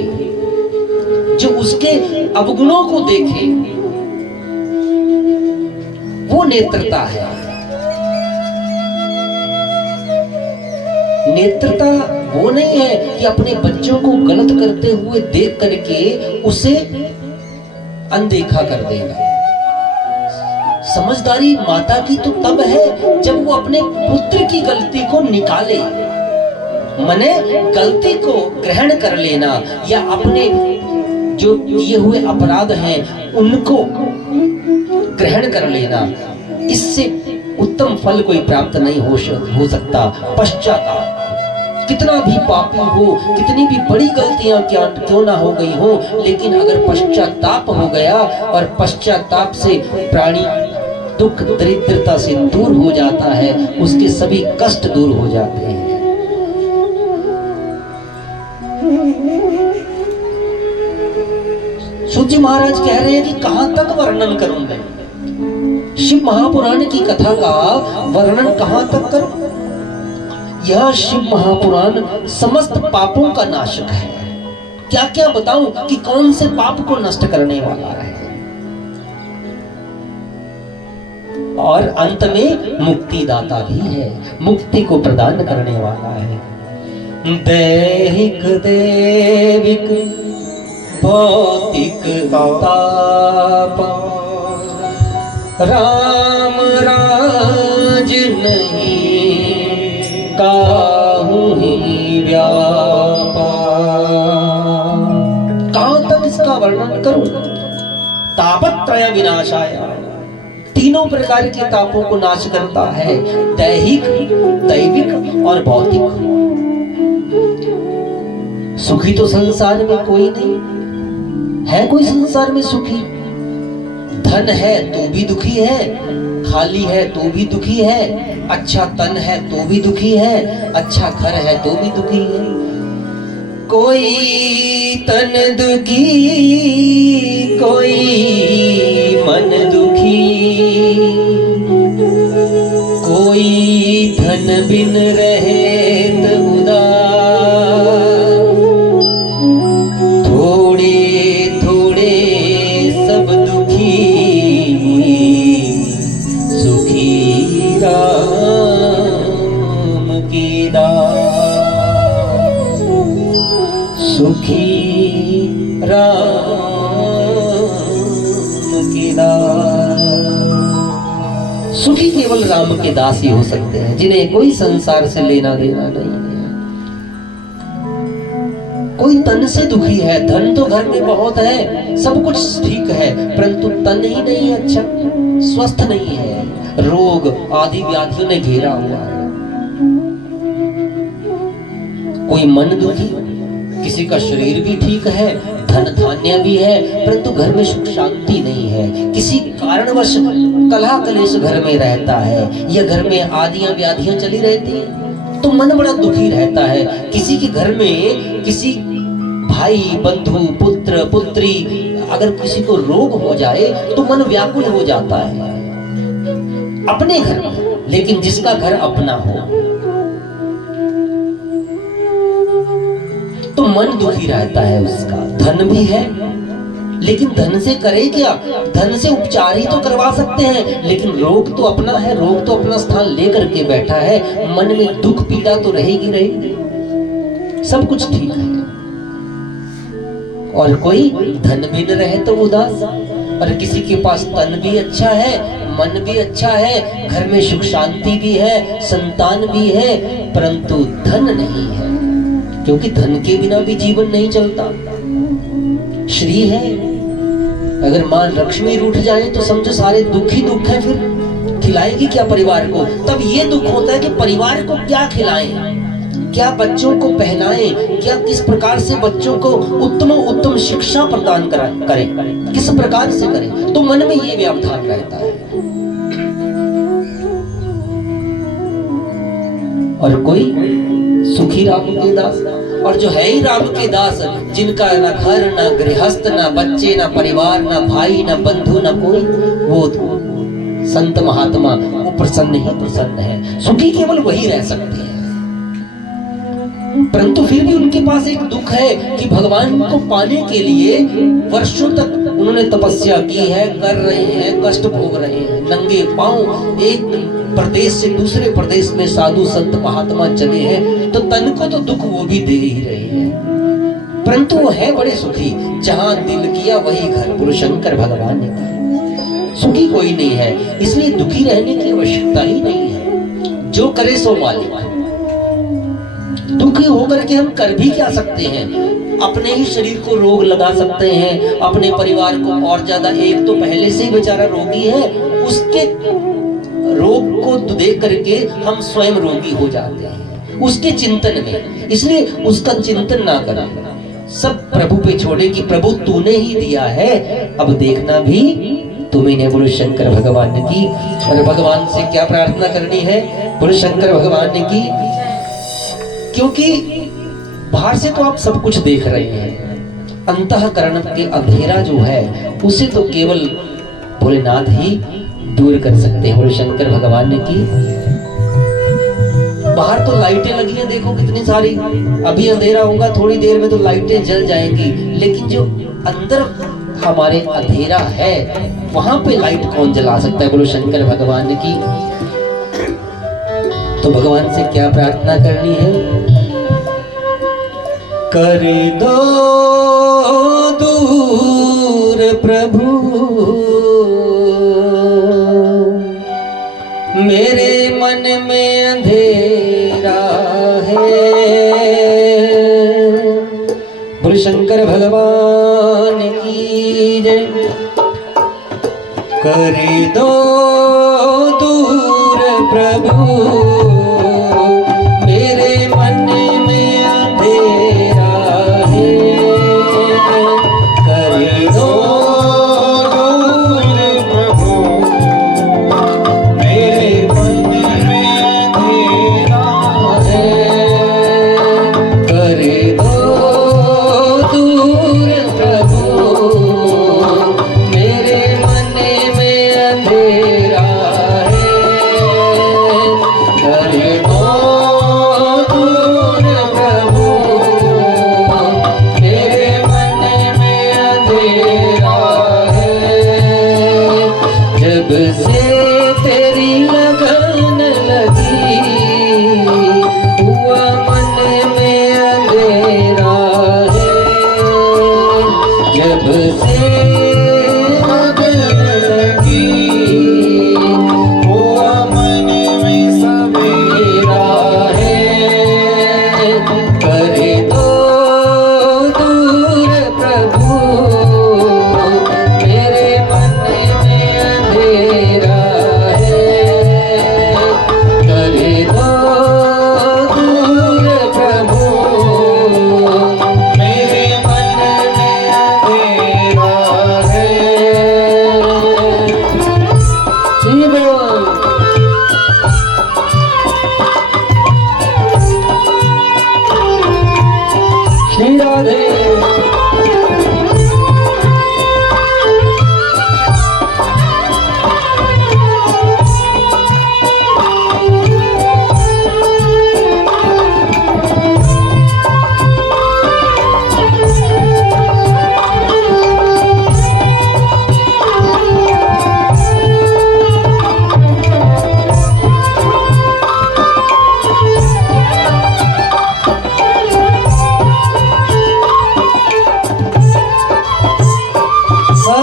जो उसके अवगुणों को देखे, वो नेत्रता है। नेत्रता वो नहीं है कि अपने बच्चों को गलत करते हुए देख करके उसे अनदेखा कर देना। समझदारी माता की तो तब है जब वो अपने पुत्र की गलती को निकाले, मने गलती को ग्रहण कर लेना, या अपने जो किए हुए अपराध हैं उनको ग्रहण कर लेना। इससे उत्तम फल कोई प्राप्त नहीं हो सकता। पश्चाताप, कितना भी पापी हो, कितनी भी बड़ी गलतियां क्यों ना हो गई हो, लेकिन अगर पश्चाताप हो गया और पश्चाताप से प्राणी दुख दरिद्रता से दूर हो जाता है, उसके सभी कष्ट दूर हो जाते हैं। सूत जी महाराज कह रहे हैं कि कहां तक वर्णन करूंगा, शिव महापुराण की कथा का वर्णन कहां तक करूं। यह शिव महापुराण समस्त पापों का नाशक है। क्या क्या बताऊं कि कौन से पाप को नष्ट करने वाला है, और अंत में मुक्तिदाता भी है, मुक्ति को प्रदान करने वाला है। दैहिक देविक भौतिक ताप, राम राज नहीं काहू ही व्यापा। कहां तक इसका वर्णन करूं। तापत्रय विनाशाय, तीनों प्रकार के तापों को नाश करता है, दैहिक, दैविक और भौतिक। सुखी तो संसार में कोई नहीं है। कोई संसार में सुखी? धन है तो भी दुखी है, खाली है तो भी दुखी है, अच्छा तन है तो भी दुखी है, अच्छा घर है तो भी दुखी है। कोई तन दुखी, कोई मन दुखी, कोई धन बिन रहे उदास, थोड़े थोड़े सब दुखी, सुखी राम की दास, सुखी राम की दास। सुखी केवल राम के दास ही हो सकते हैं, जिन्हें कोई संसार से लेना देना नहीं है। कोई तन से दुखी है, धन तो घर में बहुत है, सब कुछ ठीक है, परंतु तन ही नहीं अच्छा, स्वस्थ नहीं है, रोग आदि व्याधियों ने घेरा हुआ है। कोई मन दुखी, किसी का शरीर भी ठीक है, धन धान्य भी है, परंतु घर में सुख शांति नहीं है, किसी कारणवश कलह कलेश घर में रहता है, या घर में आदियां व्याधियां चली रहती हैं, तो मन बड़ा दुखी रहता है। किसी के घर में किसी भाई बंधु पुत्र पुत्री अगर किसी को रोग हो जाए तो मन व्याकुल हो जाता है अपने घर में, लेकिन जिसका घर अपना हो तो मन दुखी रहता है उसका। धन भी है, लेकिन धन से करे क्या, धन से उपचार ही तो करवा सकते हैं, लेकिन रोग तो अपना है, रोग तो अपना स्थान लेकर के बैठा है, मन में दुख पीड़ा तो रहेगी रहेगी। सब कुछ ठीक है, और कोई धन भी न रहे तो उदास, और किसी के पास तन भी अच्छा है, मन भी अच्छा है, घर में सुख शांति भी है, संतान भी है, परंतु धन नहीं है, क्योंकि धन के बिना भी जीवन नहीं चलता। श्री है, अगर मां लक्ष्मी रूठ जाए तो समझो सारे दुख ही दुख है, फिर खिलाएगी क्या परिवार को। तब ये दुख होता है कि परिवार को क्या खिलाएं, क्या बच्चों को पहनाएं, क्या किस प्रकार से बच्चों को उत्तम शिक्षा प्रदान करें, किस प्रकार से करें, तो मन में ये व्यवधान रहता है। और कोई सुखी राम के दास, और जो है ही राम के दास, जिनका ना घर ना गृहस्थ ना बच्चे ना परिवार ना भाई ना बंधु ना कोई, वो संत महात्मा वो प्रसन्न ही प्रसन्न है। सुखी केवल वही रह सकते हैं, परंतु फिर भी उनके पास एक दुख है कि भगवान को पाने के लिए वर्षों तक उन्होंने तपस्या की है, कर रहे हैं, कष्ट भोग रहे हैं, नंगे पांव एक प्रदेश से दूसरे प्रदेश में साधु संत महात्मा चले हैं, तो तन को तो दुख वो भी दे ही रहे हैं, परंतु वो है बड़े सुखी। जहां दिल किया वही घर, गुरु शंकर भगवान ने कहा। सुखी कोई नहीं है, इसलिए दुखी रहने की आवश्यकता ही नहीं है, जो करे सो मालिक। दुखी होकर के हम कर भी क्या सकते हैं, अपने ही शरीर को रोग लगा सकते हैं, अपने परिवार को और ज्यादा। एक तो पहले से ही बेचारा रोगी है, उसके रोग को देख करके हम स्वयं रोगी हो जाते हैं उसके चिंतन में, इसलिए उसका चिंतन ना करें, सब प्रभु पे छोड़े कि प्रभु तूने ही दिया है, अब देखना भी तुम्हें ने। बोलो शंकर भगवान की। और भगवान से क्या प्रार्थना करनी है, बोलो शंकर भगवान की, क्योंकि बाहर से तो आप सब कुछ देख रहे हैं, अंतःकरण के अंधेरा जो है उसे तो केवल भोलेनाथ ही दूर कर सकते हैं। बोलो शंकर भगवान की। बाहर तो लाइटें लगी हैं, देखो कितनी सारी, अभी अंधेरा होगा, थोड़ी देर में तो लाइटें जल जाएंगी, लेकिन जो अंदर हमारे अंधेरा है वहां पे लाइट कौन जला सकता है। बोलो शंकर भगवान की। तो भगवान से क्या प्रार्थना करनी है, कर दो दूर प्रभु मेरे मन में अंधेरा है। बोल शंकर भगवान की जय। कर दो दूर प्रभु मेरे मन में अंधेरा है। कर दो दूर प्रभु मेरे मन में अंधेरा है। कर दो दूर प्रभु मेरे मन में अंधेरा है। कर दो दूर प्रभु मेरे मन में अंधेरा है। जब से तेरी लगन लगी हुआ मन में अंधेरा है। जब से लगन लगी हुआ मन में सवेरा है। कर दो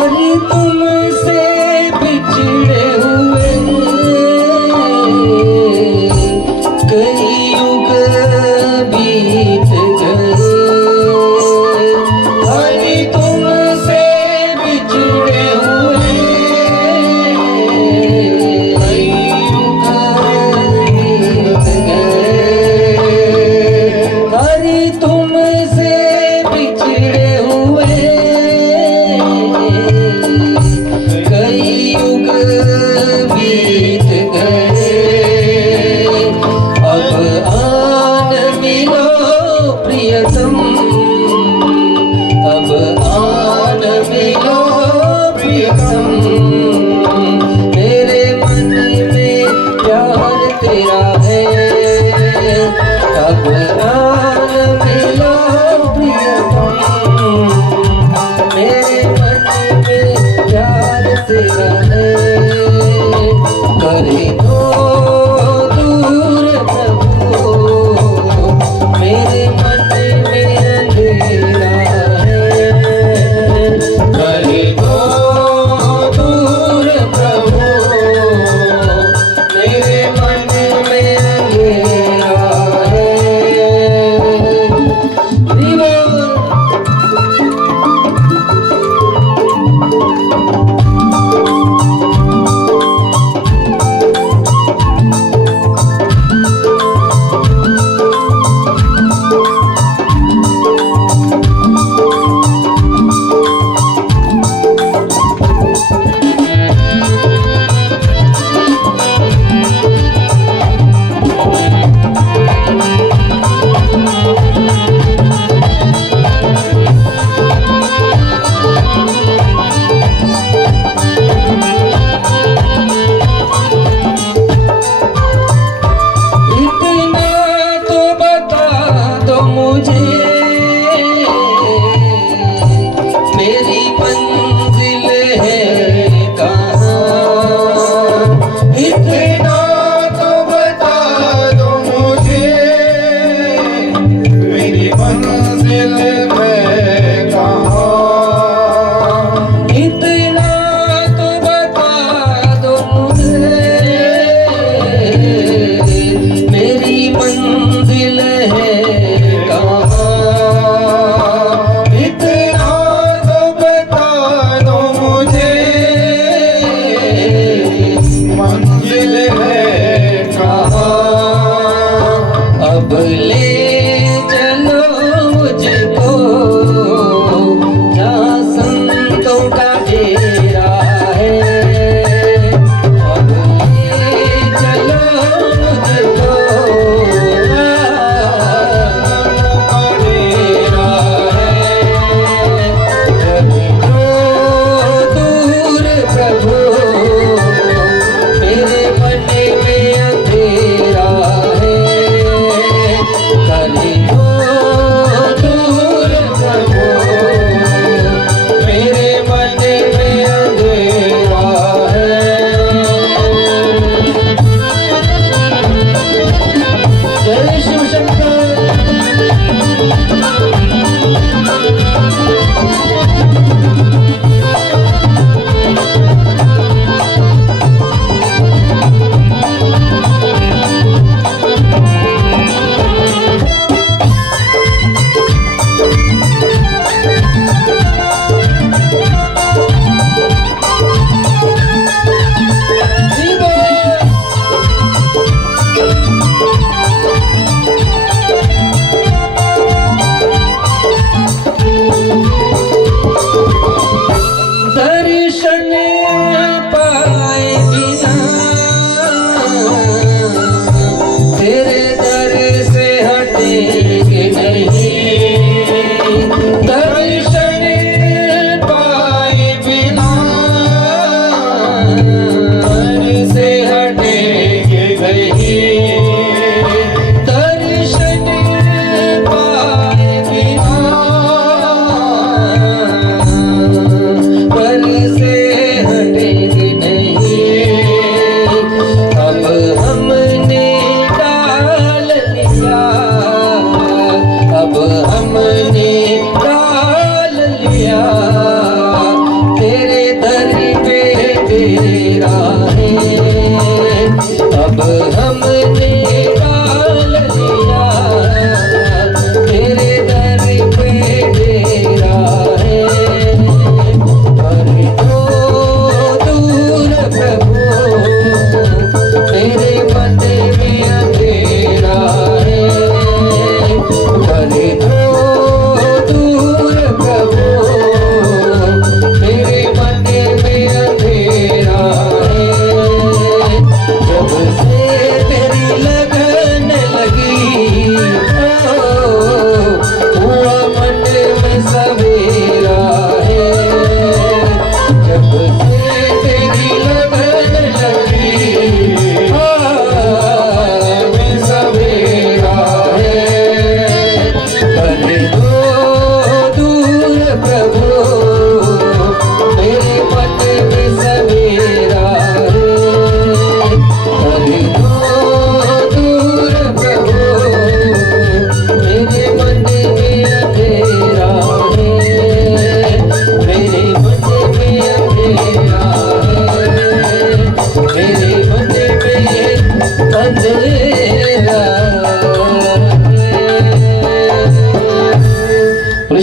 हरि तुमसे बिछड़े हुए कई युग बीत गए। हरि तुमसे बिछड़े हुए कई युग बीत गए। हरि तुमसे बिछड़े हुए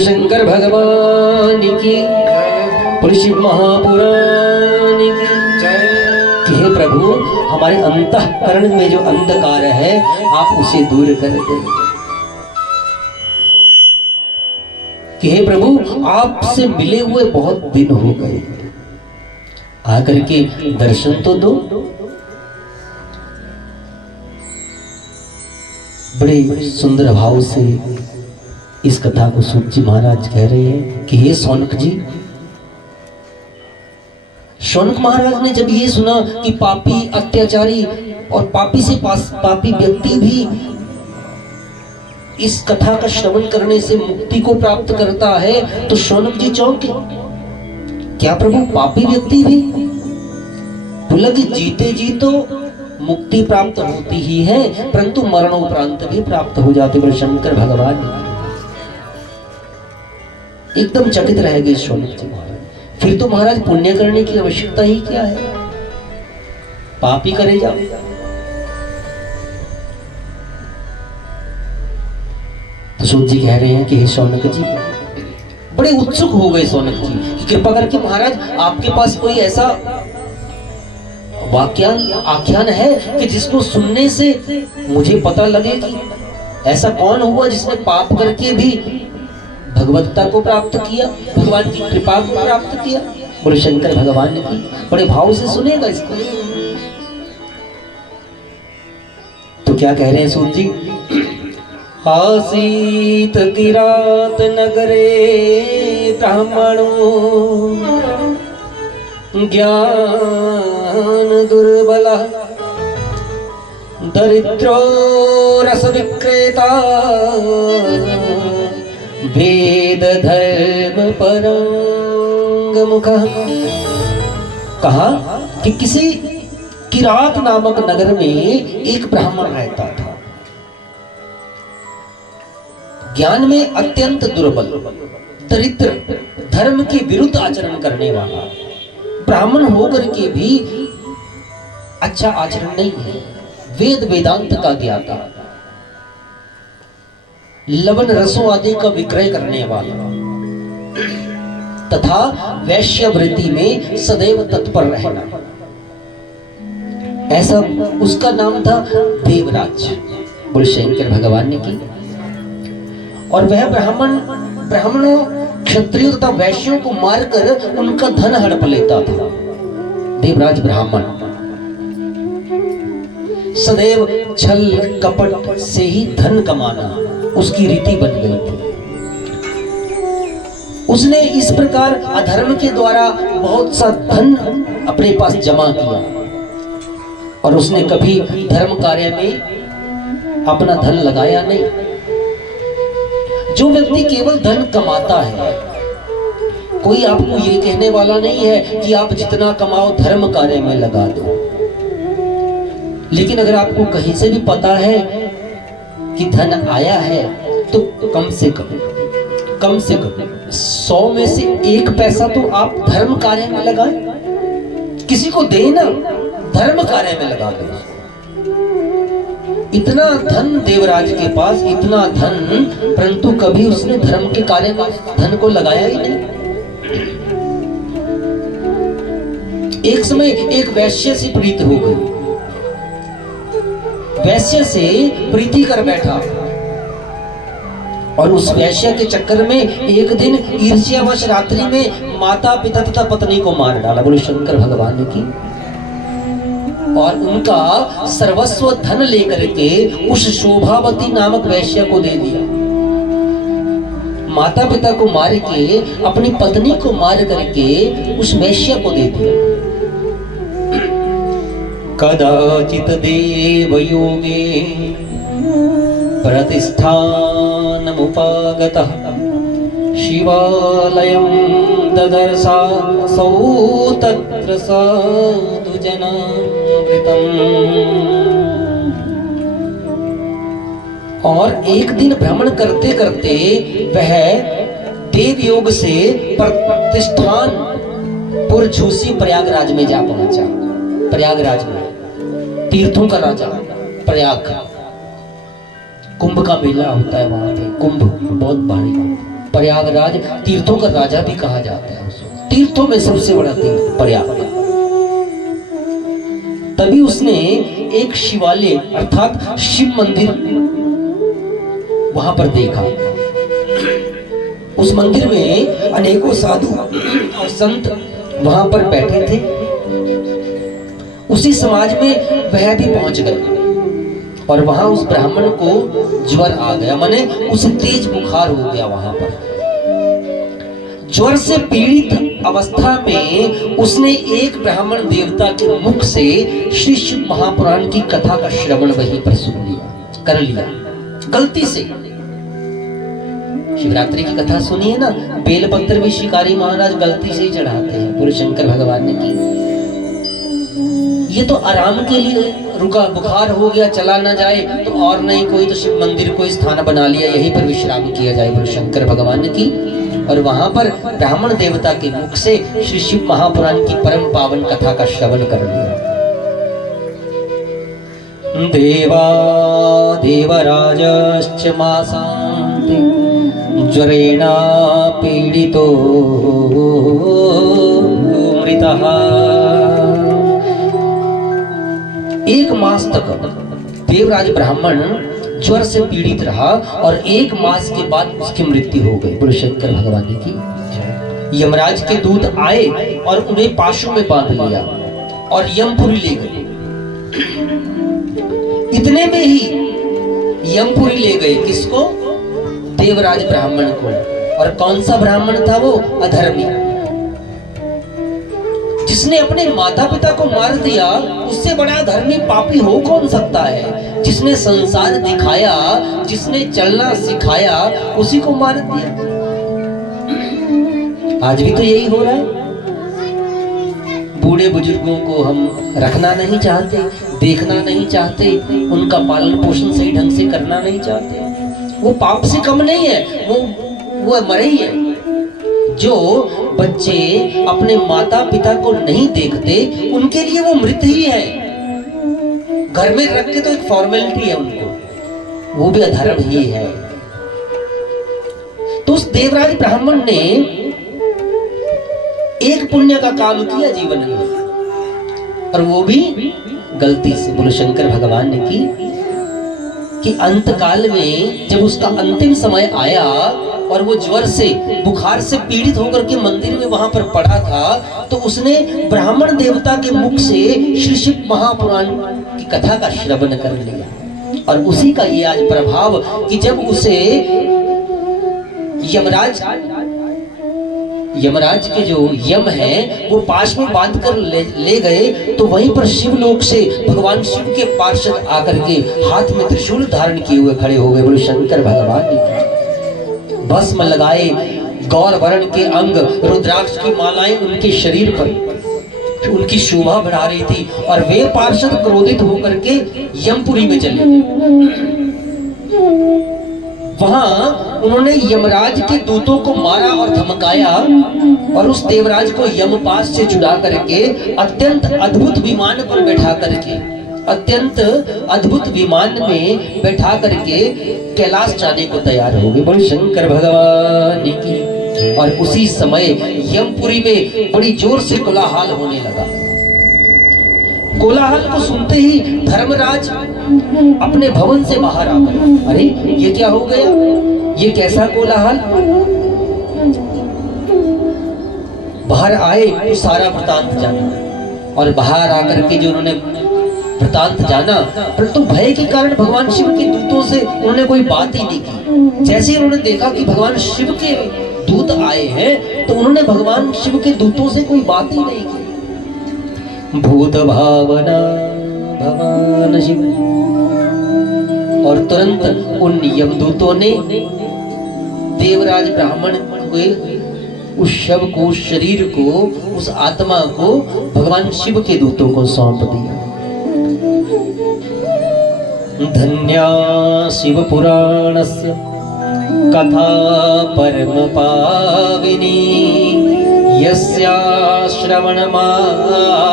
शंकर भगवान की, शिव महापुराण की। हे प्रभु, हमारे अंतःकरण में जो अंधकार है आप उसे दूर कर दे। कि हे प्रभु, आपसे मिले हुए बहुत दिन हो गए, आकर के दर्शन तो दो। बड़े सुंदर भाव से इस कथा को सूत जी महाराज कह रहे हैं कि हे शौनक जी, शौनक महाराज ने जब ये सुना कि पापी, अत्याचारी और पापी से पापी व्यक्ति भी इस कथा का श्रवण करने से मुक्ति को प्राप्त करता है, तो शौनक जी चौंके। क्या प्रभु, पापी व्यक्ति भी? बोला कि जीते जी तो मुक्ति प्राप्त होती ही है, परंतु मरणोपरांत भी प्राप्त हो जाते। बोले शंकर भगवान एकदम चकित रह गए शौनक जी महाराज। फिर तो महाराज पुण्य करने की आवश्यकता ही क्या है, पाप ही करे जाओ। तो सूत जी कह रहे हैं कि हे शौनक जी, बड़े उत्सुक हो गए शौनक जी कि कृपा करके महाराज आपके पास कोई ऐसा वाक्यान आख्यान है कि जिसको सुनने से मुझे पता लगे कि ऐसा कौन हुआ जिसने पाप करके भी भगवत्ता को प्राप्त किया, भगवान की कृपा को प्राप्त किया। बोले शंकर भगवान की, बड़े भाव से सुनेगा इसको। तो क्या कह रहे हैं सूत जी? आसीत किरात नगरे ब्राह्मणों ज्ञान दुर्बला दरिद्रो रस विक्रेता वेद धर्म परंग मुखा। कहा कि किसी किरात नामक नगर में एक ब्राह्मण रहता था, ज्ञान में अत्यंत दुर्बल, दरिद्र, धर्म के विरुद्ध आचरण करने वाला, ब्राह्मण होकर के भी अच्छा आचरण नहीं है, वेद वेदांत का ज्ञाता, लवण रसों आदि का विक्रय करने वाला तथा वैश्यवृत्ति में सदैव तत्पर रहना, ऐसा उसका नाम था देवराज। बोले शंकर भगवान ने की। और वह ब्राह्मणों, क्षत्रियों तथा वैश्यों को मारकर उनका धन हड़प लेता था। देवराज ब्राह्मण सदैव छल कपट से ही धन कमाना उसकी रीति बन गई थी। उसने इस प्रकार अधर्म के द्वारा बहुत सा धन अपने पास जमा किया और उसने कभी धर्म कार्य में अपना धन लगाया नहीं। जो व्यक्ति केवल धन कमाता है, कोई आपको ये कहने वाला नहीं है कि आप जितना कमाओ धर्म कार्य में लगा दो, लेकिन अगर आपको कहीं से भी पता है कि धन आया है तो कम से कम 100 में से 1 पैसा तो आप धर्म कार्य में लगाएं, किसी को देना, धर्म कार्य में लगा दो। इतना धन देवराज के पास, इतना धन, परंतु कभी उसने धर्म के कार्य में धन को लगाया ही नहीं। एक समय एक वैश्य से प्रीत हो गई, वैश्य से प्रीति कर बैठा और उस वैश्य के चक्कर में एक दिन ईर्ष्यावश रात्रि में माता पिता तथा पत्नी को मार डाला। बोले शंकर भगवान की। और उनका सर्वस्व धन लेकर के उस शोभावती नामक वैश्य को दे दिया। माता पिता को मार के, अपनी पत्नी को मार करके उस वैश्य को दे दिया। कदाचित देवयोगे प्रतिष्ठानमुपागतः शिवालयं ददर्शासौ तत्र साधुजनामृतम्। और एक दिन भ्रमण करते करते वह देवयोग से प्रतिष्ठानपुर झूसी प्रयागराज में जा पहुंचा। प्रयागराज में तीर्थों का राजा प्रयाग, कुंभ का मेला होता है वहां पे, कुंभ बहुत भारी। प्रयागराज तीर्थों का राजा भी कहा जाता है, तीर्थों में सबसे बड़ा तीर्थ प्रयाग। तभी उसने एक शिवालय अर्थात शिव मंदिर वहां पर देखा। उस मंदिर में अनेकों साधु और संत वहां पर बैठे थे। उसी समाज में वह भी पहुंच गए और वहां उस ब्राह्मण को ज्वर आ गया, माने उसे तेज बुखार हो गया। वहां पर ज्वर से पीड़ित अवस्था में उसने एक ब्राह्मण देवता के मुख से श्री शिव महापुराण की कथा का श्रवण वहीं पर सुन लिया, कर लिया गलती से। शिवरात्रि की कथा सुनिए ना, बेलपत्र भी शिकारी महाराज गलती से ही चढ़ाते हैं, पूरे शंकर भगवान ने की। ये तो आराम के लिए रुका, बुखार हो गया चला ना जाए तो और नहीं कोई तो शिव मंदिर को स्थान बना लिया, यहीं पर विश्राम किया जाए, पूरे शंकर भगवान ने की। और वहां पर ब्राह्मण देवता के मुख से श्री शिव महापुराण की परम पावन कथा का श्रवण कर लिया। देवा देवराजश्च मासान्ते ज्वरेण पीडितो मृतः। एक मास तक देवराज ब्राह्मण ज्वर से पीड़ित रहा और एक मास के बाद उसकी मृत्यु हो गई। बोलो शंकर भगवान की। यमराज के दूत आए और उन्हें पाशों में बांध लिया और यमपुरी ले गए। इतने में ही यमपुरी ले गए किसको? देवराज ब्राह्मण को। और कौन सा ब्राह्मण था वो? अधर्मी, जिसने अपने माता पिता को मार दिया। उससे बड़ा धर्मी पापी हो कौन सकता है? जिसने संसार दिखाया, जिसने चलना सिखाया, उसी को मार दिया। आज भी तो यही हो रहा है। बूढ़े बुजुर्गों को हम रखना नहीं चाहते, देखना नहीं चाहते, उनका पालन पोषण सही ढंग से करना नहीं चाहते। वो पाप से कम नहीं है, वो मरे ही है। जो बच्चे अपने माता पिता को नहीं देखते, उनके लिए वो मृत ही है। घर में रख के तो एक फॉर्मेलिटी है उनको, वो भी अधर्म ही है। तो उस देवराज ब्राह्मण ने एक पुण्य का काम किया जीवन में, और वो भी गलती से। बोलो शंकर भगवान ने की कि अंत काल में जब उसका अंतिम समय आया और वो ज्वर से बुखार से पीड़ित होकर के मंदिर में वहां पर पड़ा था, तो उसने ब्राह्मण देवता के मुख से श्री शिव महापुराण की कथा का श्रवण कर लिया। और उसी का ये आज प्रभाव कि जब उसे यमराज के जो यम है वो पाश में बांध कर ले गए, तो वहीं पर शिवलोक से भगवान शिव के पार्षद आकर के हाथ में त्रिशूल धारण किए हुए खड़े हो गए। बोले शंकर भगवान ने भस्म लगाए, गौर वर्ण के अंग, रुद्राक्ष की मालाएं उनके शरीर पर उनकी शोभा बढ़ा रही थी। और वे पार्षद क्रोधित होकर के यमपुरी में चले। वहां उन्होंने यमराज के दूतों को मारा और धमकाया, और उस देवराज को यमपाश से छुड़ा करके अत्यंत अद्भुत विमान पर बैठा करके, अत्यंत अद्भुत विमान में बैठा करके कैलाश जाने को तैयार हो गए। बोले शंकर भगवान की। और उसी समय यमपुरी में बड़ी जोर से कोलाहल होने लगा। कोलाहल को सुनते ही धर्मराज अपने भवन से बाहर आ गए। अरे ये क्या हो गया? ये कैसा कोलाहल? बाहर आए तो सारा वृतांत जाना, और बाहर आकर के जो उन्होंने वृतांत जाना, परंतु भय के कारण भगवान शिव के दूतों से उन्होंने कोई बात ही नहीं की। जैसे उन्होंने देखा कि भगवान शिव के दूत आए हैं तो उन्होंने भगवान शिव के दूतों से कोई बात ही नहीं की। भूत भावना भगवान शिव, और तुरंत उन यमदूतों ने देवराज ब्राह्मण के उस शव को, उस शरीर को, उस आत्मा को भगवान शिव के दूतों को सौंप दिया। धन्या शिव पुराणस्य कथा परम पाविनी, यस्या श्रवण मात्रेण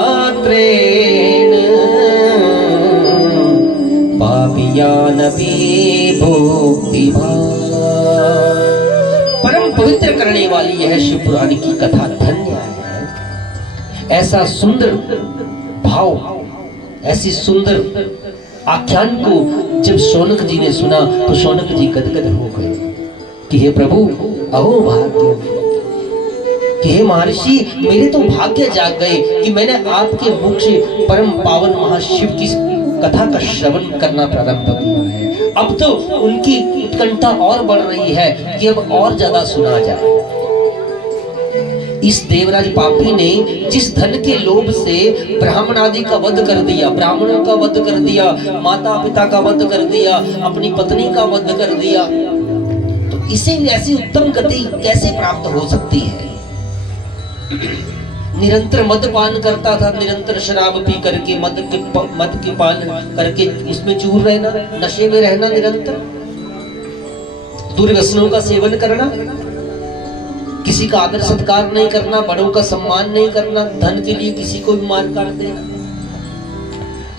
पापियानपि भोक्तिभाग्। परम पवित्र करने वाली यह शिव पुराण की कथा धन्य है। ऐसा सुंदर भाव, ऐसी सुंदर आख्यान को जब शौनक जी ने सुना तो शौनक जी गदगद हो गए कि हे प्रभु, अहो भाग्य, कि हे महर्षि, मेरे तो भाग्य जाग गए कि मैंने आपके मुख से परम पावन महाशिव की कथा का श्रवण करना प्रारंभ किया है। अब तो उनकी उत्कंठा और बढ़ रही है कि अब और ज्यादा सुना जाए। इस देवराज पापी ने जिस धन के लोभ से ब्राह्मण आदि का वध कर दिया, ब्राह्मणों का वध कर दिया, माता पिता का वध कर दिया, अपनी पत्नी का वध कर दिया, तो इसे ऐसी उत्तम गति कैसे प्राप्त हो सकती है? निरंतर मदपान करता था, निरंतर शराब पी करके मद के पान करके उसमें चूर रहना, नशे में रहना, निरंतर दुर्व्यसनों का सेवन करना, किसी का आदर सत्कार नहीं करना, बड़ों का सम्मान नहीं करना, धन के लिए किसी को भी मार काट देना।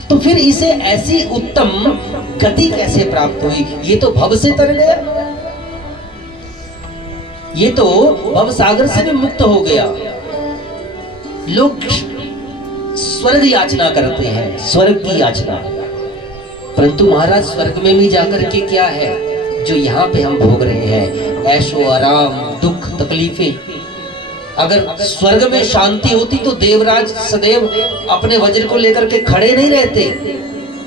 तो फिर इसे ऐसी उत्तम गति कैसे प्राप्त हुई? ये तो भव से तर गया, ये तो भव सागर से भी मुक्त हो गया। लोग स्वर्ग याचना करते हैं, स्वर्ग की याचना, परंतु महाराज स्वर्ग में भी जाकर के क्या है जो यहाँ पे हम भोग रहे हैं? ऐशो आराम, दुख, तकलीफें। अगर स्वर्ग में शांति होती तो देवराज सदैव अपने वज्र को लेकर के खड़े नहीं रहते,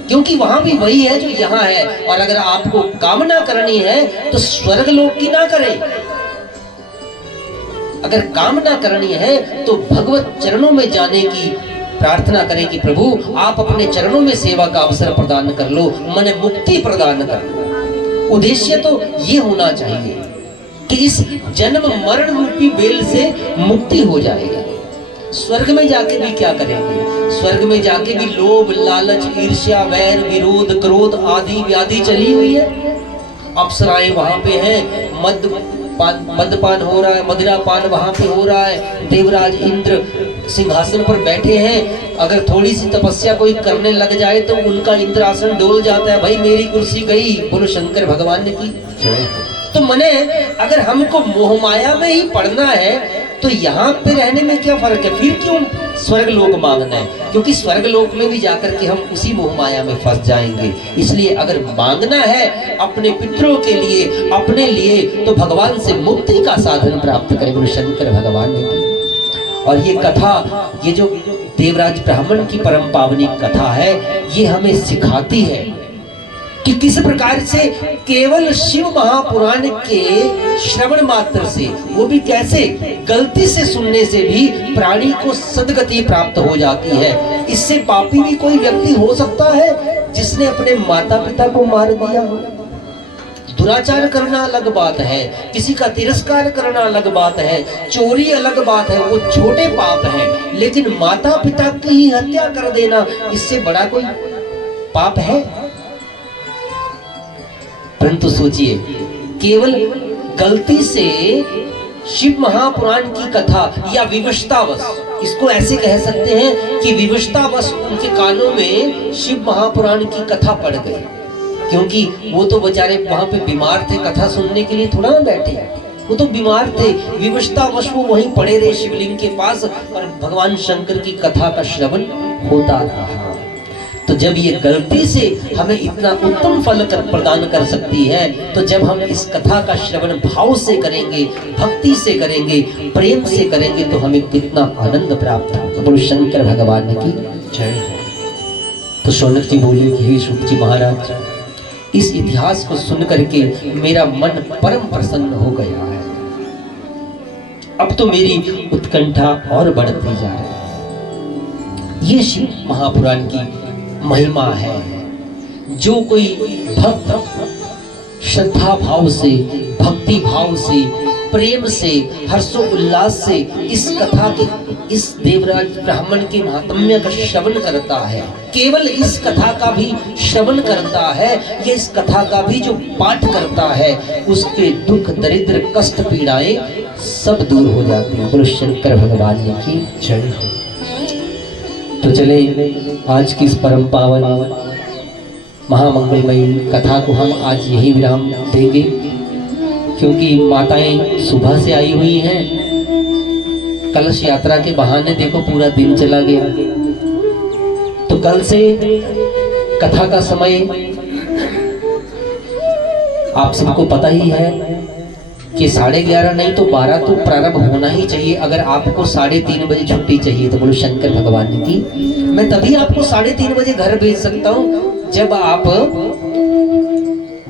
क्योंकि वहां भी वही है जो यहाँ है। और अगर आपको कामना करनी है तो स्वर्ग लोक की ना करें, अगर कामना करनी है तो भगवत चरणों में जाने की प्रार्थना करें कि प्रभु आप अपने चरणों में सेवा का अवसर प्रदान कर लो, मने मुक्ति प्रदान कर लो। उद्देश्य तो ये होना चाहिए कि इस जन्म मरण रूपी बेल से मुक्ति हो जाएगा। स्वर्ग में जाके भी क्या करेंगे? स्वर्ग में जाके भी लोभ, लालच, ईर्ष्या, वैर, विरोध, क्रोध आदि व्याधि चली हुई है। अप्सराएं वहां पे हैं, मदपान हो रहा है, मदिरा पान वहां पे हो रहा है, देवराज इंद्र सिंहासन पर बैठे हैं। अगर थोड़ी सी तपस्या कोई करने लग जाए तो उनका इंद्रासन डोल जाता है, भाई मेरी कुर्सी गई, बोलो शंकर भगवान ने की। तो मने अगर हमको मोह माया में ही पड़ना है तो यहाँ पे रहने में क्या फर्क है? फिर क्यों स्वर्ग लोक मांगना है? क्योंकि स्वर्ग लोक में भी जाकर के हम उसी मोह माया में फंस जाएंगे। इसलिए अगर मांगना है अपने पितरों के लिए, अपने लिए, तो भगवान से मुक्ति का साधन प्राप्त करें, गुरु शंकर भगवान ने की। और ये कथा, ये जो देवराज ब्राह्मण की परम पावनी कथा है, ये हमें सिखाती है कि किस प्रकार से केवल शिव महापुराण के श्रवण मात्र से, वो भी कैसे, गलती से सुनने से भी प्राणी को सद्गति प्राप्त हो जाती है। इससे पापी भी कोई व्यक्ति हो सकता है जिसने अपने माता पिता को मार दिया हो। दुराचार करना अलग बात है, किसी का तिरस्कार करना अलग बात है, चोरी अलग बात है, वो छोटे पाप है। लेकिन माता पिता की ही हत्या कर देना, इससे बड़ा कोई पाप है? परंतु सोचिए, केवल गलती से शिव महापुराण की कथा या विवशतावश, इसको ऐसे कह सकते हैं कि विवशतावश उनके कानों में शिव महापुराण की कथा पड़ गई, क्योंकि वो तो बेचारे वहां पे बीमार थे, कथा सुनने के लिए थोड़ा ना बैठे, वो तो बीमार थे। विवशतावश वो वहीं पड़े रहे शिवलिंग के पास और भगवान शंकर की कथा का श्रवण होता रहा। तो जब ये गलती से हमें इतना उत्तम फल प्रदान कर सकती है, तो जब हम इस कथा का श्रवण भाव से करेंगे, भक्ति से करेंगे, प्रेम से करेंगे, तो हमें कितना आनंद प्राप्त होगा। बोलो शंकर भगवान की जय हो। तो शौनक जी बोले कि हे शुक जी महाराज, इस इतिहास को सुन करके मेरा मन परम प्रसन्न हो गया है। अब तो मेरी उत्कंठा और बढ़ती जा रही है। ये शिव महापुराण की महिमा है। जो कोई भक्त श्रद्धा भाव से, भक्ति भाव से, प्रेम से, हर्षोल्लास से इस कथा के, इस देवराज ब्राह्मण के महात्म्य का श्रवण करता है, केवल इस कथा का भी श्रवण करता है, ये इस कथा का भी जो पाठ करता है, उसके दुख दरिद्र कष्ट पीड़ाएं सब दूर हो जाती हैं। बोलो शंकर भगवान की जय हो। तो चले आज की इस परम पावन महामंगलमयी कथा को हम आज यही विराम देंगे, क्योंकि माताएं सुबह से आई हुई हैं। कलश यात्रा के बहाने देखो पूरा दिन चला गया। तो कल से कथा का समय आप सबको पता ही है कि 11:30 नहीं तो 12 तो प्रारंभ होना ही चाहिए। अगर आपको 3:30 बजे छुट्टी चाहिए तो बोलो शंकर भगवान की। मैं तभी आपको 3:30 बजे घर भेज सकता हूँ जब आप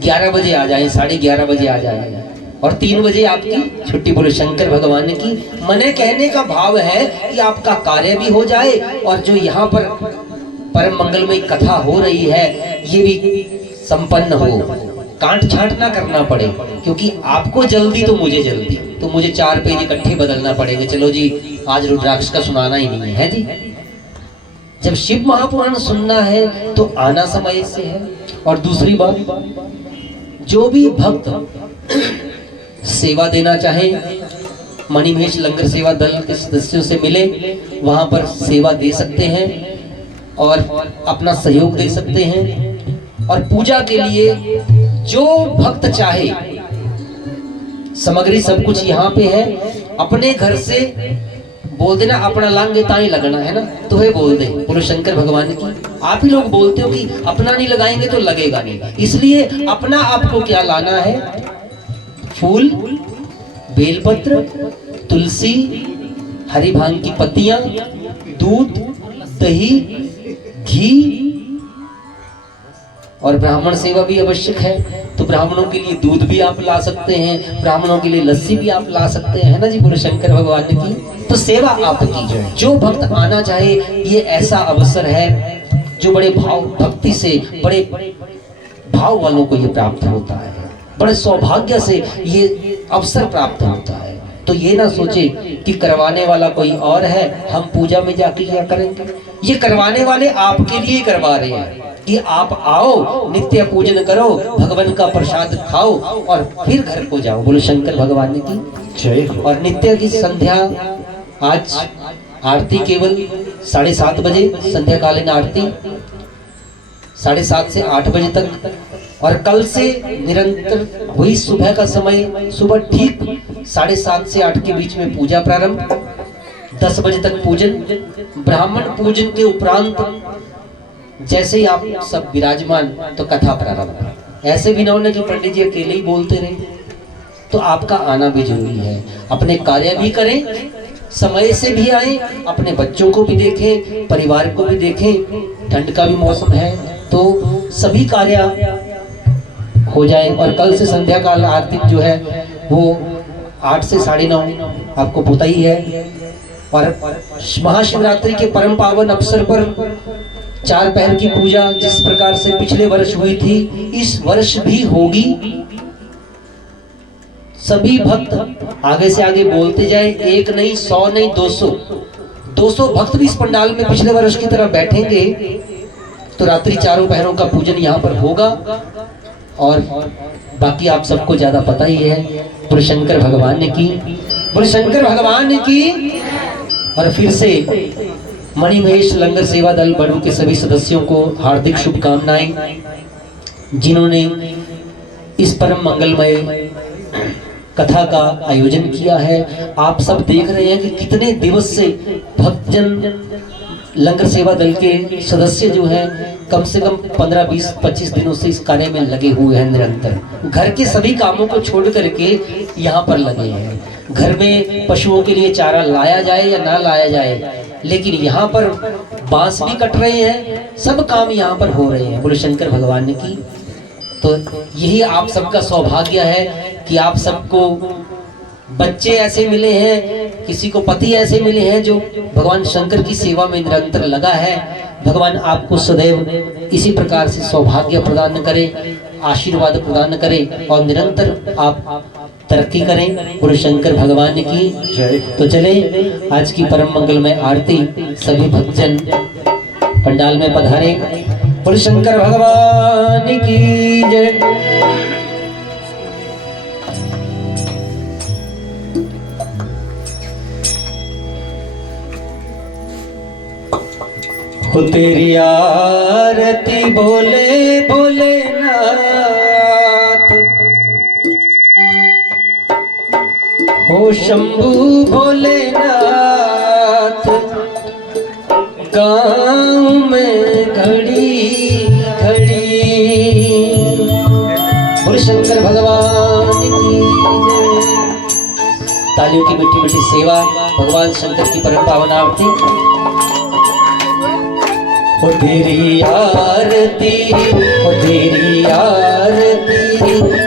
11 बजे आ जाए, 11:30 बजे आ जाए और 3 बजे आपकी छुट्टी। बोलो शंकर भगवान की। मने कहने का भाव है कि आपका कार्य भी हो जाए और जो यहाँ पर परम मंगलमय कथा हो रही है ये भी संपन्न हो, कांट छांट ना करना पड़े, क्योंकि आपको जल्दी तो मुझे जल्दी, तो मुझे 4 पेज इकट्ठे बदलना पड़ेंगे। चलो जी आज रुद्राक्ष का सुनाना ही नहीं है जी। जब शिव महापुराण सुनना है तो आना समय से है। और दूसरी बात, जो भी भक्त सेवा देना चाहे, मणिमहेश लंगर सेवा दल के सदस्यों से मिले, वहां पर सेवा दे सकते हैं और अपना सहयोग दे सकते हैं। और पूजा के लिए जो भक्त चाहे, सामग्री सब कुछ यहाँ पे है। अपने घर से बोल देना अपना लांगे ताई लगना है ना, तो है बोल दे। बोलो शंकर भगवान की। आप ही लोग बोलते हो कि अपना नहीं लगाएंगे तो लगेगा नहीं, इसलिए अपना आपको क्या लाना है? फूल, बेलपत्र, तुलसी, हरी भांग की पत्तियां, दूध, दही, घी और ब्राह्मण सेवा भी आवश्यक है। तो ब्राह्मणों के लिए दूध भी आप ला सकते हैं, ब्राह्मणों के लिए लस्सी भी आप ला सकते हैं, है ना जी। बोलो शंकर भगवान की। तो सेवा आपकी जो भक्त आना चाहे, ये ऐसा अवसर है जो बड़े भाव भक्ति से, बड़े भाव वालों को ये प्राप्त होता है, बड़े सौभाग्य से ये अवसर प्राप्त होता है। तो ये ना सोचे कि करवाने वाला कोई और है, हम पूजा में जाके क्या करेंगे। ये करवाने वाले आपके लिए करवा रहे हैं कि आप आओ, नित्य पूजन करो, भगवान का प्रसाद खाओ और फिर घर को जाओ। बोलो शंकर भगवान की जय। और नित्य की संध्या, आज आरती केवल 7:30 बजे, संध्याकालीन आरती 7:30 से 8 बजे तक। और कल से निरंतर वही सुबह का समय, सुबह ठीक 7:30 से 8 के बीच में पूजा प्रारंभ, 10 बजे तक पूजन। ब्राह्मण पूजन के उपरांत जैसे ही आप सब विराजमान तो कथा प्रारंभ। ऐसे भी ना होना कि पंडित जी अकेले ही बोलते रहे, तो आपका आना भी जरूरी है। अपने कार्य भी करें, समय से भी आए, अपने बच्चों को भी देखें, परिवार को भी देखें। ठंड का भी मौसम है तो सभी कार्य हो जाए। और कल से संध्या काल आरती जो है वो 8 से 9:30 आपको पता ही है। और महाशिवरात्रि के परम पावन अवसर पर 4 पहर की पूजा जिस प्रकार से पिछले वर्ष हुई थी, इस वर्ष भी होगी। सभी भक्त आगे से आगे बोलते जाए, 1 नहीं, 100 नहीं, 200 भक्त भी इस पंडाल में पिछले वर्ष की तरह बैठेंगे। तो रात्रि 4 पहरों का पूजन यहाँ पर होगा। और बाकी आप सबको ज्यादा पता ही है। बोलो शंकर भगवान की, बोलो शंकर भगवान की। और फिर से मणिमहेश लंगर सेवा दल बड़ू के सभी सदस्यों को हार्दिक शुभकामनाएं, जिन्होंने इस परम मंगलमय कथा का आयोजन किया है। आप सब देख रहे हैं कि कितने दिवस से भक्तजन लंगर सेवा दल के सदस्य जो हैं कम से कम 15, 20, 25 दिनों से इस कार्य में लगे हुए हैं। निरंतर घर के सभी कामों को छोड़ करके यहाँ पर लगे हैं। घर में पशुओं के लिए चारा लाया जाए या ना लाया जाए, लेकिन यहाँ पर बांस भी कट रहे हैं, सब काम यहाँ पर हो रहे हैं बोले शंकर भगवान की। तो यही आप सबका सौभाग्य है कि आप सबको बच्चे ऐसे मिले हैं, किसी को पति ऐसे मिले हैं जो भगवान शंकर की सेवा में निरंतर लगा है। भगवान आपको सदैव इसी प्रकार से सौभाग्य प्रदान करे, आशीर्वाद प्रदान करे और निरंतर आप तरक्की करें। गुरु शंकर भगवान की जय। तो चले आज की परम मंगलमय आरती सभी भक्तजन पंडाल में पधारे। गुरु शंकर भगवान की जय। हो तेरी आरती बोले भोलेनाथ, हो शंभू भोलेनाथ, गाँव में घड़ी घड़ी। बोले शंकर भगवान की जय। तालियों की मीठी मीठी सेवा, भगवान शंकर की परम पावन आरती। ओ तेरी आरती, ओ तेरी आरती,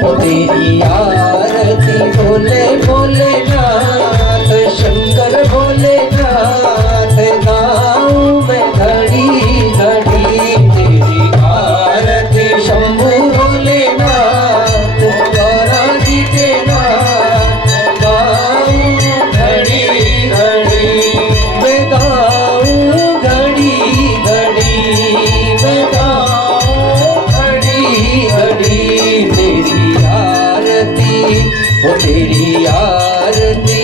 ओ तेरी आरती बोले भोलेनाथ, शंकर भोलेनाथ, गाँव में घड़ी घड़ी। तेरी आरती शंभू भोलेनाथ, गौरा जी के नाथ, गाँव घड़ी घड़ी। मैं गाँव घड़ी घड़ी, मैं गाँव घड़ी घड़ी। तेरी आरती, ओ तेरी आरती,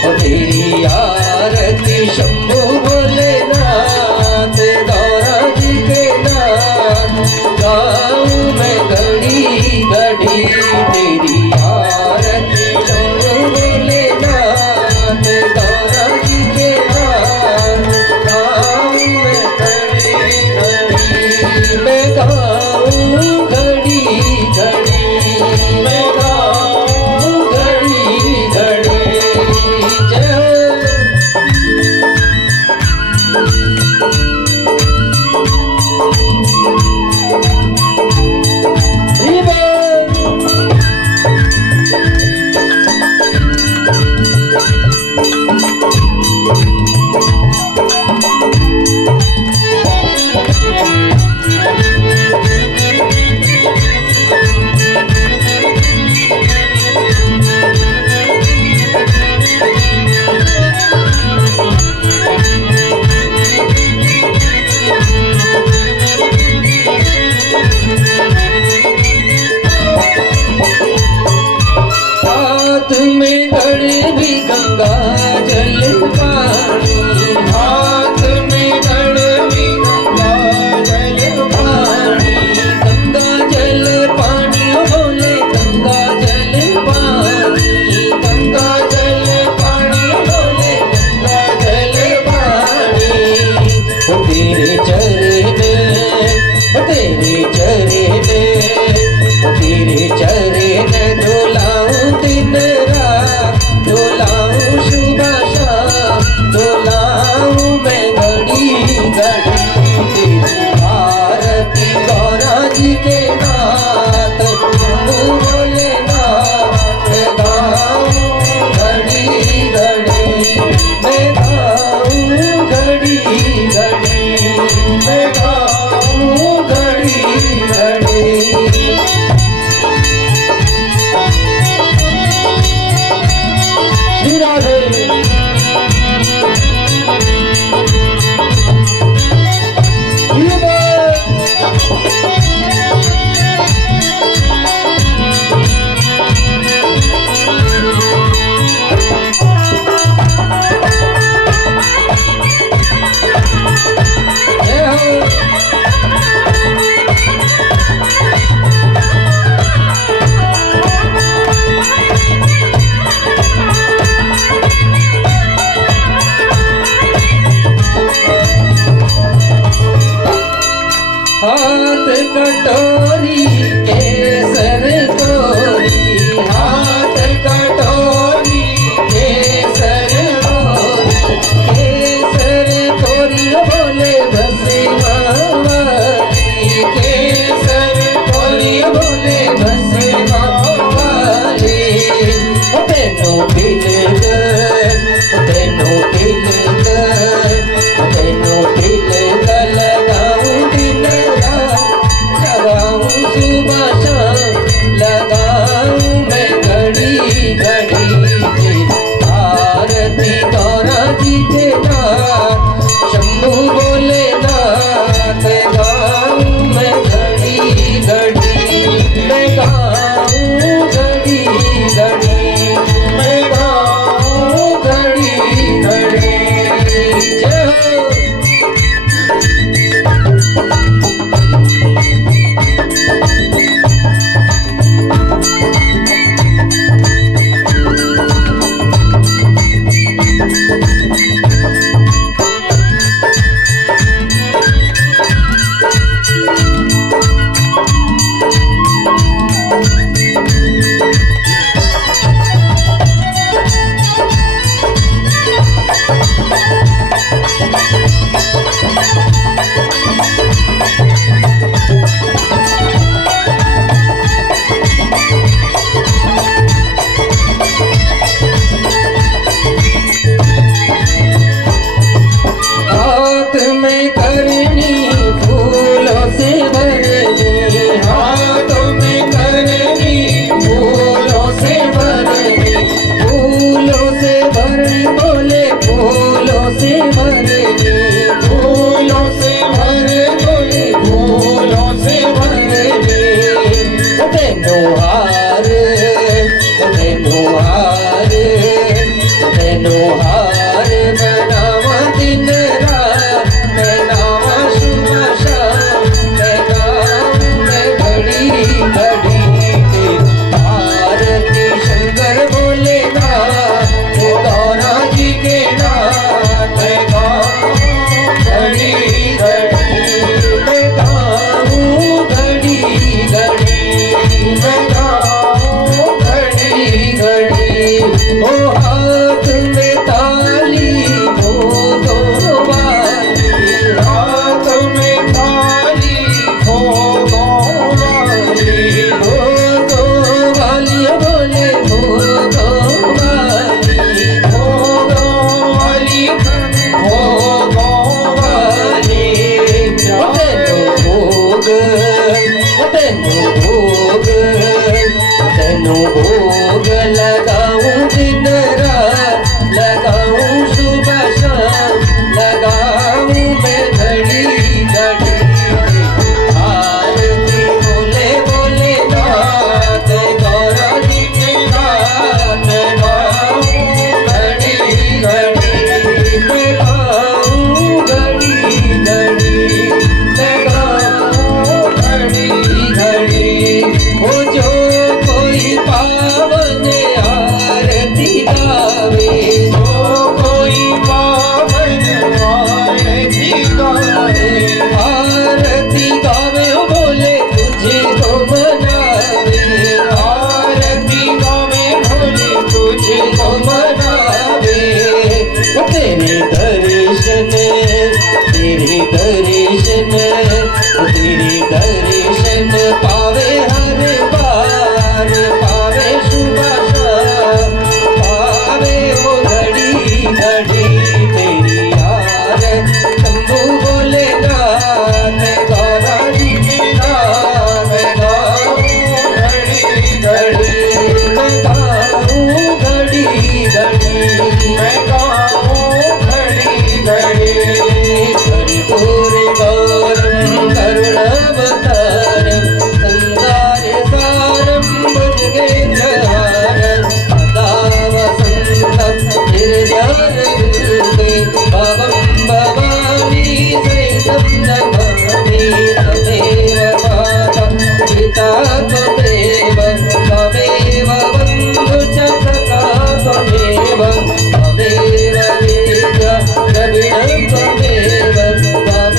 ओ तेरी आरती शंभू भोलेनाथ, गौरा जी के नाथ, गाँव में घड़ी घड़ी। तेरी आरती शंभू भोलेनाथ, गौरा जी के नाथ, गाँव में घड़ी घड़ी। मैं गाँव घड़ी घड़ी, मैं गाँव घड़ी घड़ी। जय हो। हाथ में घड़े भी गंगा जल पानी, हाथ में घड़े भी गंगा जल पानी, गंगा जल पानी बोले गंगा जल पानी, गंगा जल पानी बोले गंगा जल पानी। ओ तेरे चरने, ओ तेरे चरने, ओ तेरे चरने डोलाऊं दिन रात, डोलाऊं सुबह शाम, डोलाऊं मैं घड़ी घड़ी। तेरी आरती गौरा जी के नाथ, शंभू भोलेनाथ, गाऊं घड़ी घड़ी। मैं गाऊं घड़ी घड़ी, मैं गाऊं घड़ी घड़ी। श्री राधे। हाथ कटोरी केसर कोरी, हाथ कटोरी केसर कोरी, केसर कोरी बोले भरनी, फूलों से भरनी, फूलों से भरनी। बेनो हार, बेनो हार, बेनो हार बनावा दिन रात, बनावा सुबह शाम, बनाऊं मैं घड़ी घड़ी के। आरती शंकर भोलेनाथ, गौरा जी के नाथ, घड़ी घड़ी मैं गाऊं घड़ी घड़ी, मैं गाऊं घड़ी घड़ी। ओ हाथ में ताली हो दो वाली, हाथ में थाली हो गोवाली, हो दो वाली बोले हो दो वाली, हो गोवाली, हो गोवाली। तेनु भोग, तेनु भोग लगाऊं दिन रात, लगाऊं सुबह शाम, लगाऊं मैं घड़ी घड़ी। आरती बोले बोले नाथ, गौरा जी के नाथ, गाऊं घड़ी घड़ी, मैं गाऊं घड़ी घड़ी, मैं गाऊं घड़ी घड़ी। वो जो कोई पावन आरती गावे, जो कोई पावन आरती गावे, आरती गावे ओ बोले तुझे तो मनावे, आरती गावे भोले तुझे तो मनावे। वो तेरे दर्शन, तेरे दर्शन, वो तेरे दर्शन पावे हर बार, पावे सुबह शाम, पावे वो घड़ी घड़ी तेरी यार। शंभू भोलेनाथ, गौरा जी के नाम, गाऊं घड़ी घड़ी, मैं गाऊं घड़ी घड़ी, मैं गाऊं घड़ी घड़ी। कर्पूर गौरम करुणावतारम, संसार सारम भुजगेन्द्रहारम, सदा वसन्तं हृदयारविन्दे, भवं भवानी सहितं नमामि। त्वमेव माता पिता त्वमेव, त्वमेव बन्धु च सखा त्वमेव, त्वमेव विद्या द्रविणं त्वमेव, त्वमेव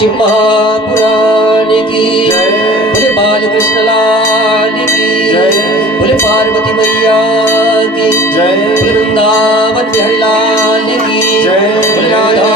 शिव महापुराण की जय। बोले बालकृष्ण लाल की जय। बोले पार्वती मैया की जय। बोले वृंदावन बिहारी लाल की जय। बोले राधा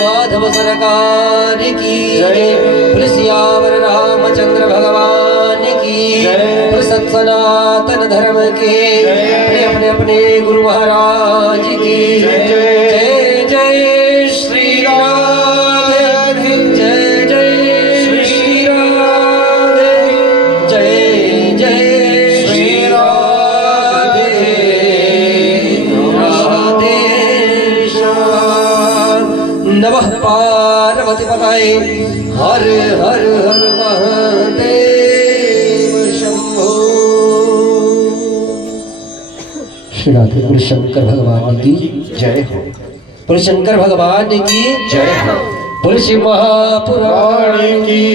माधव सरकार की जय। बोले सियावर रामचंद्र भगवान की जय। बोले सत सनातन धर्म के जय। अपने अपने अपने गुरु महाराज की जय। जय जय श्री राधे जय जय श्री राधे जय जय श्री राधे राधे श्याम नमः पार्वती पताये हर हर हर महादेव शंभो। श्री राधे बोले शंकर भगवान की जय हो। बोले शंकर भगवान की जय हो। बोले शिव महापुराण की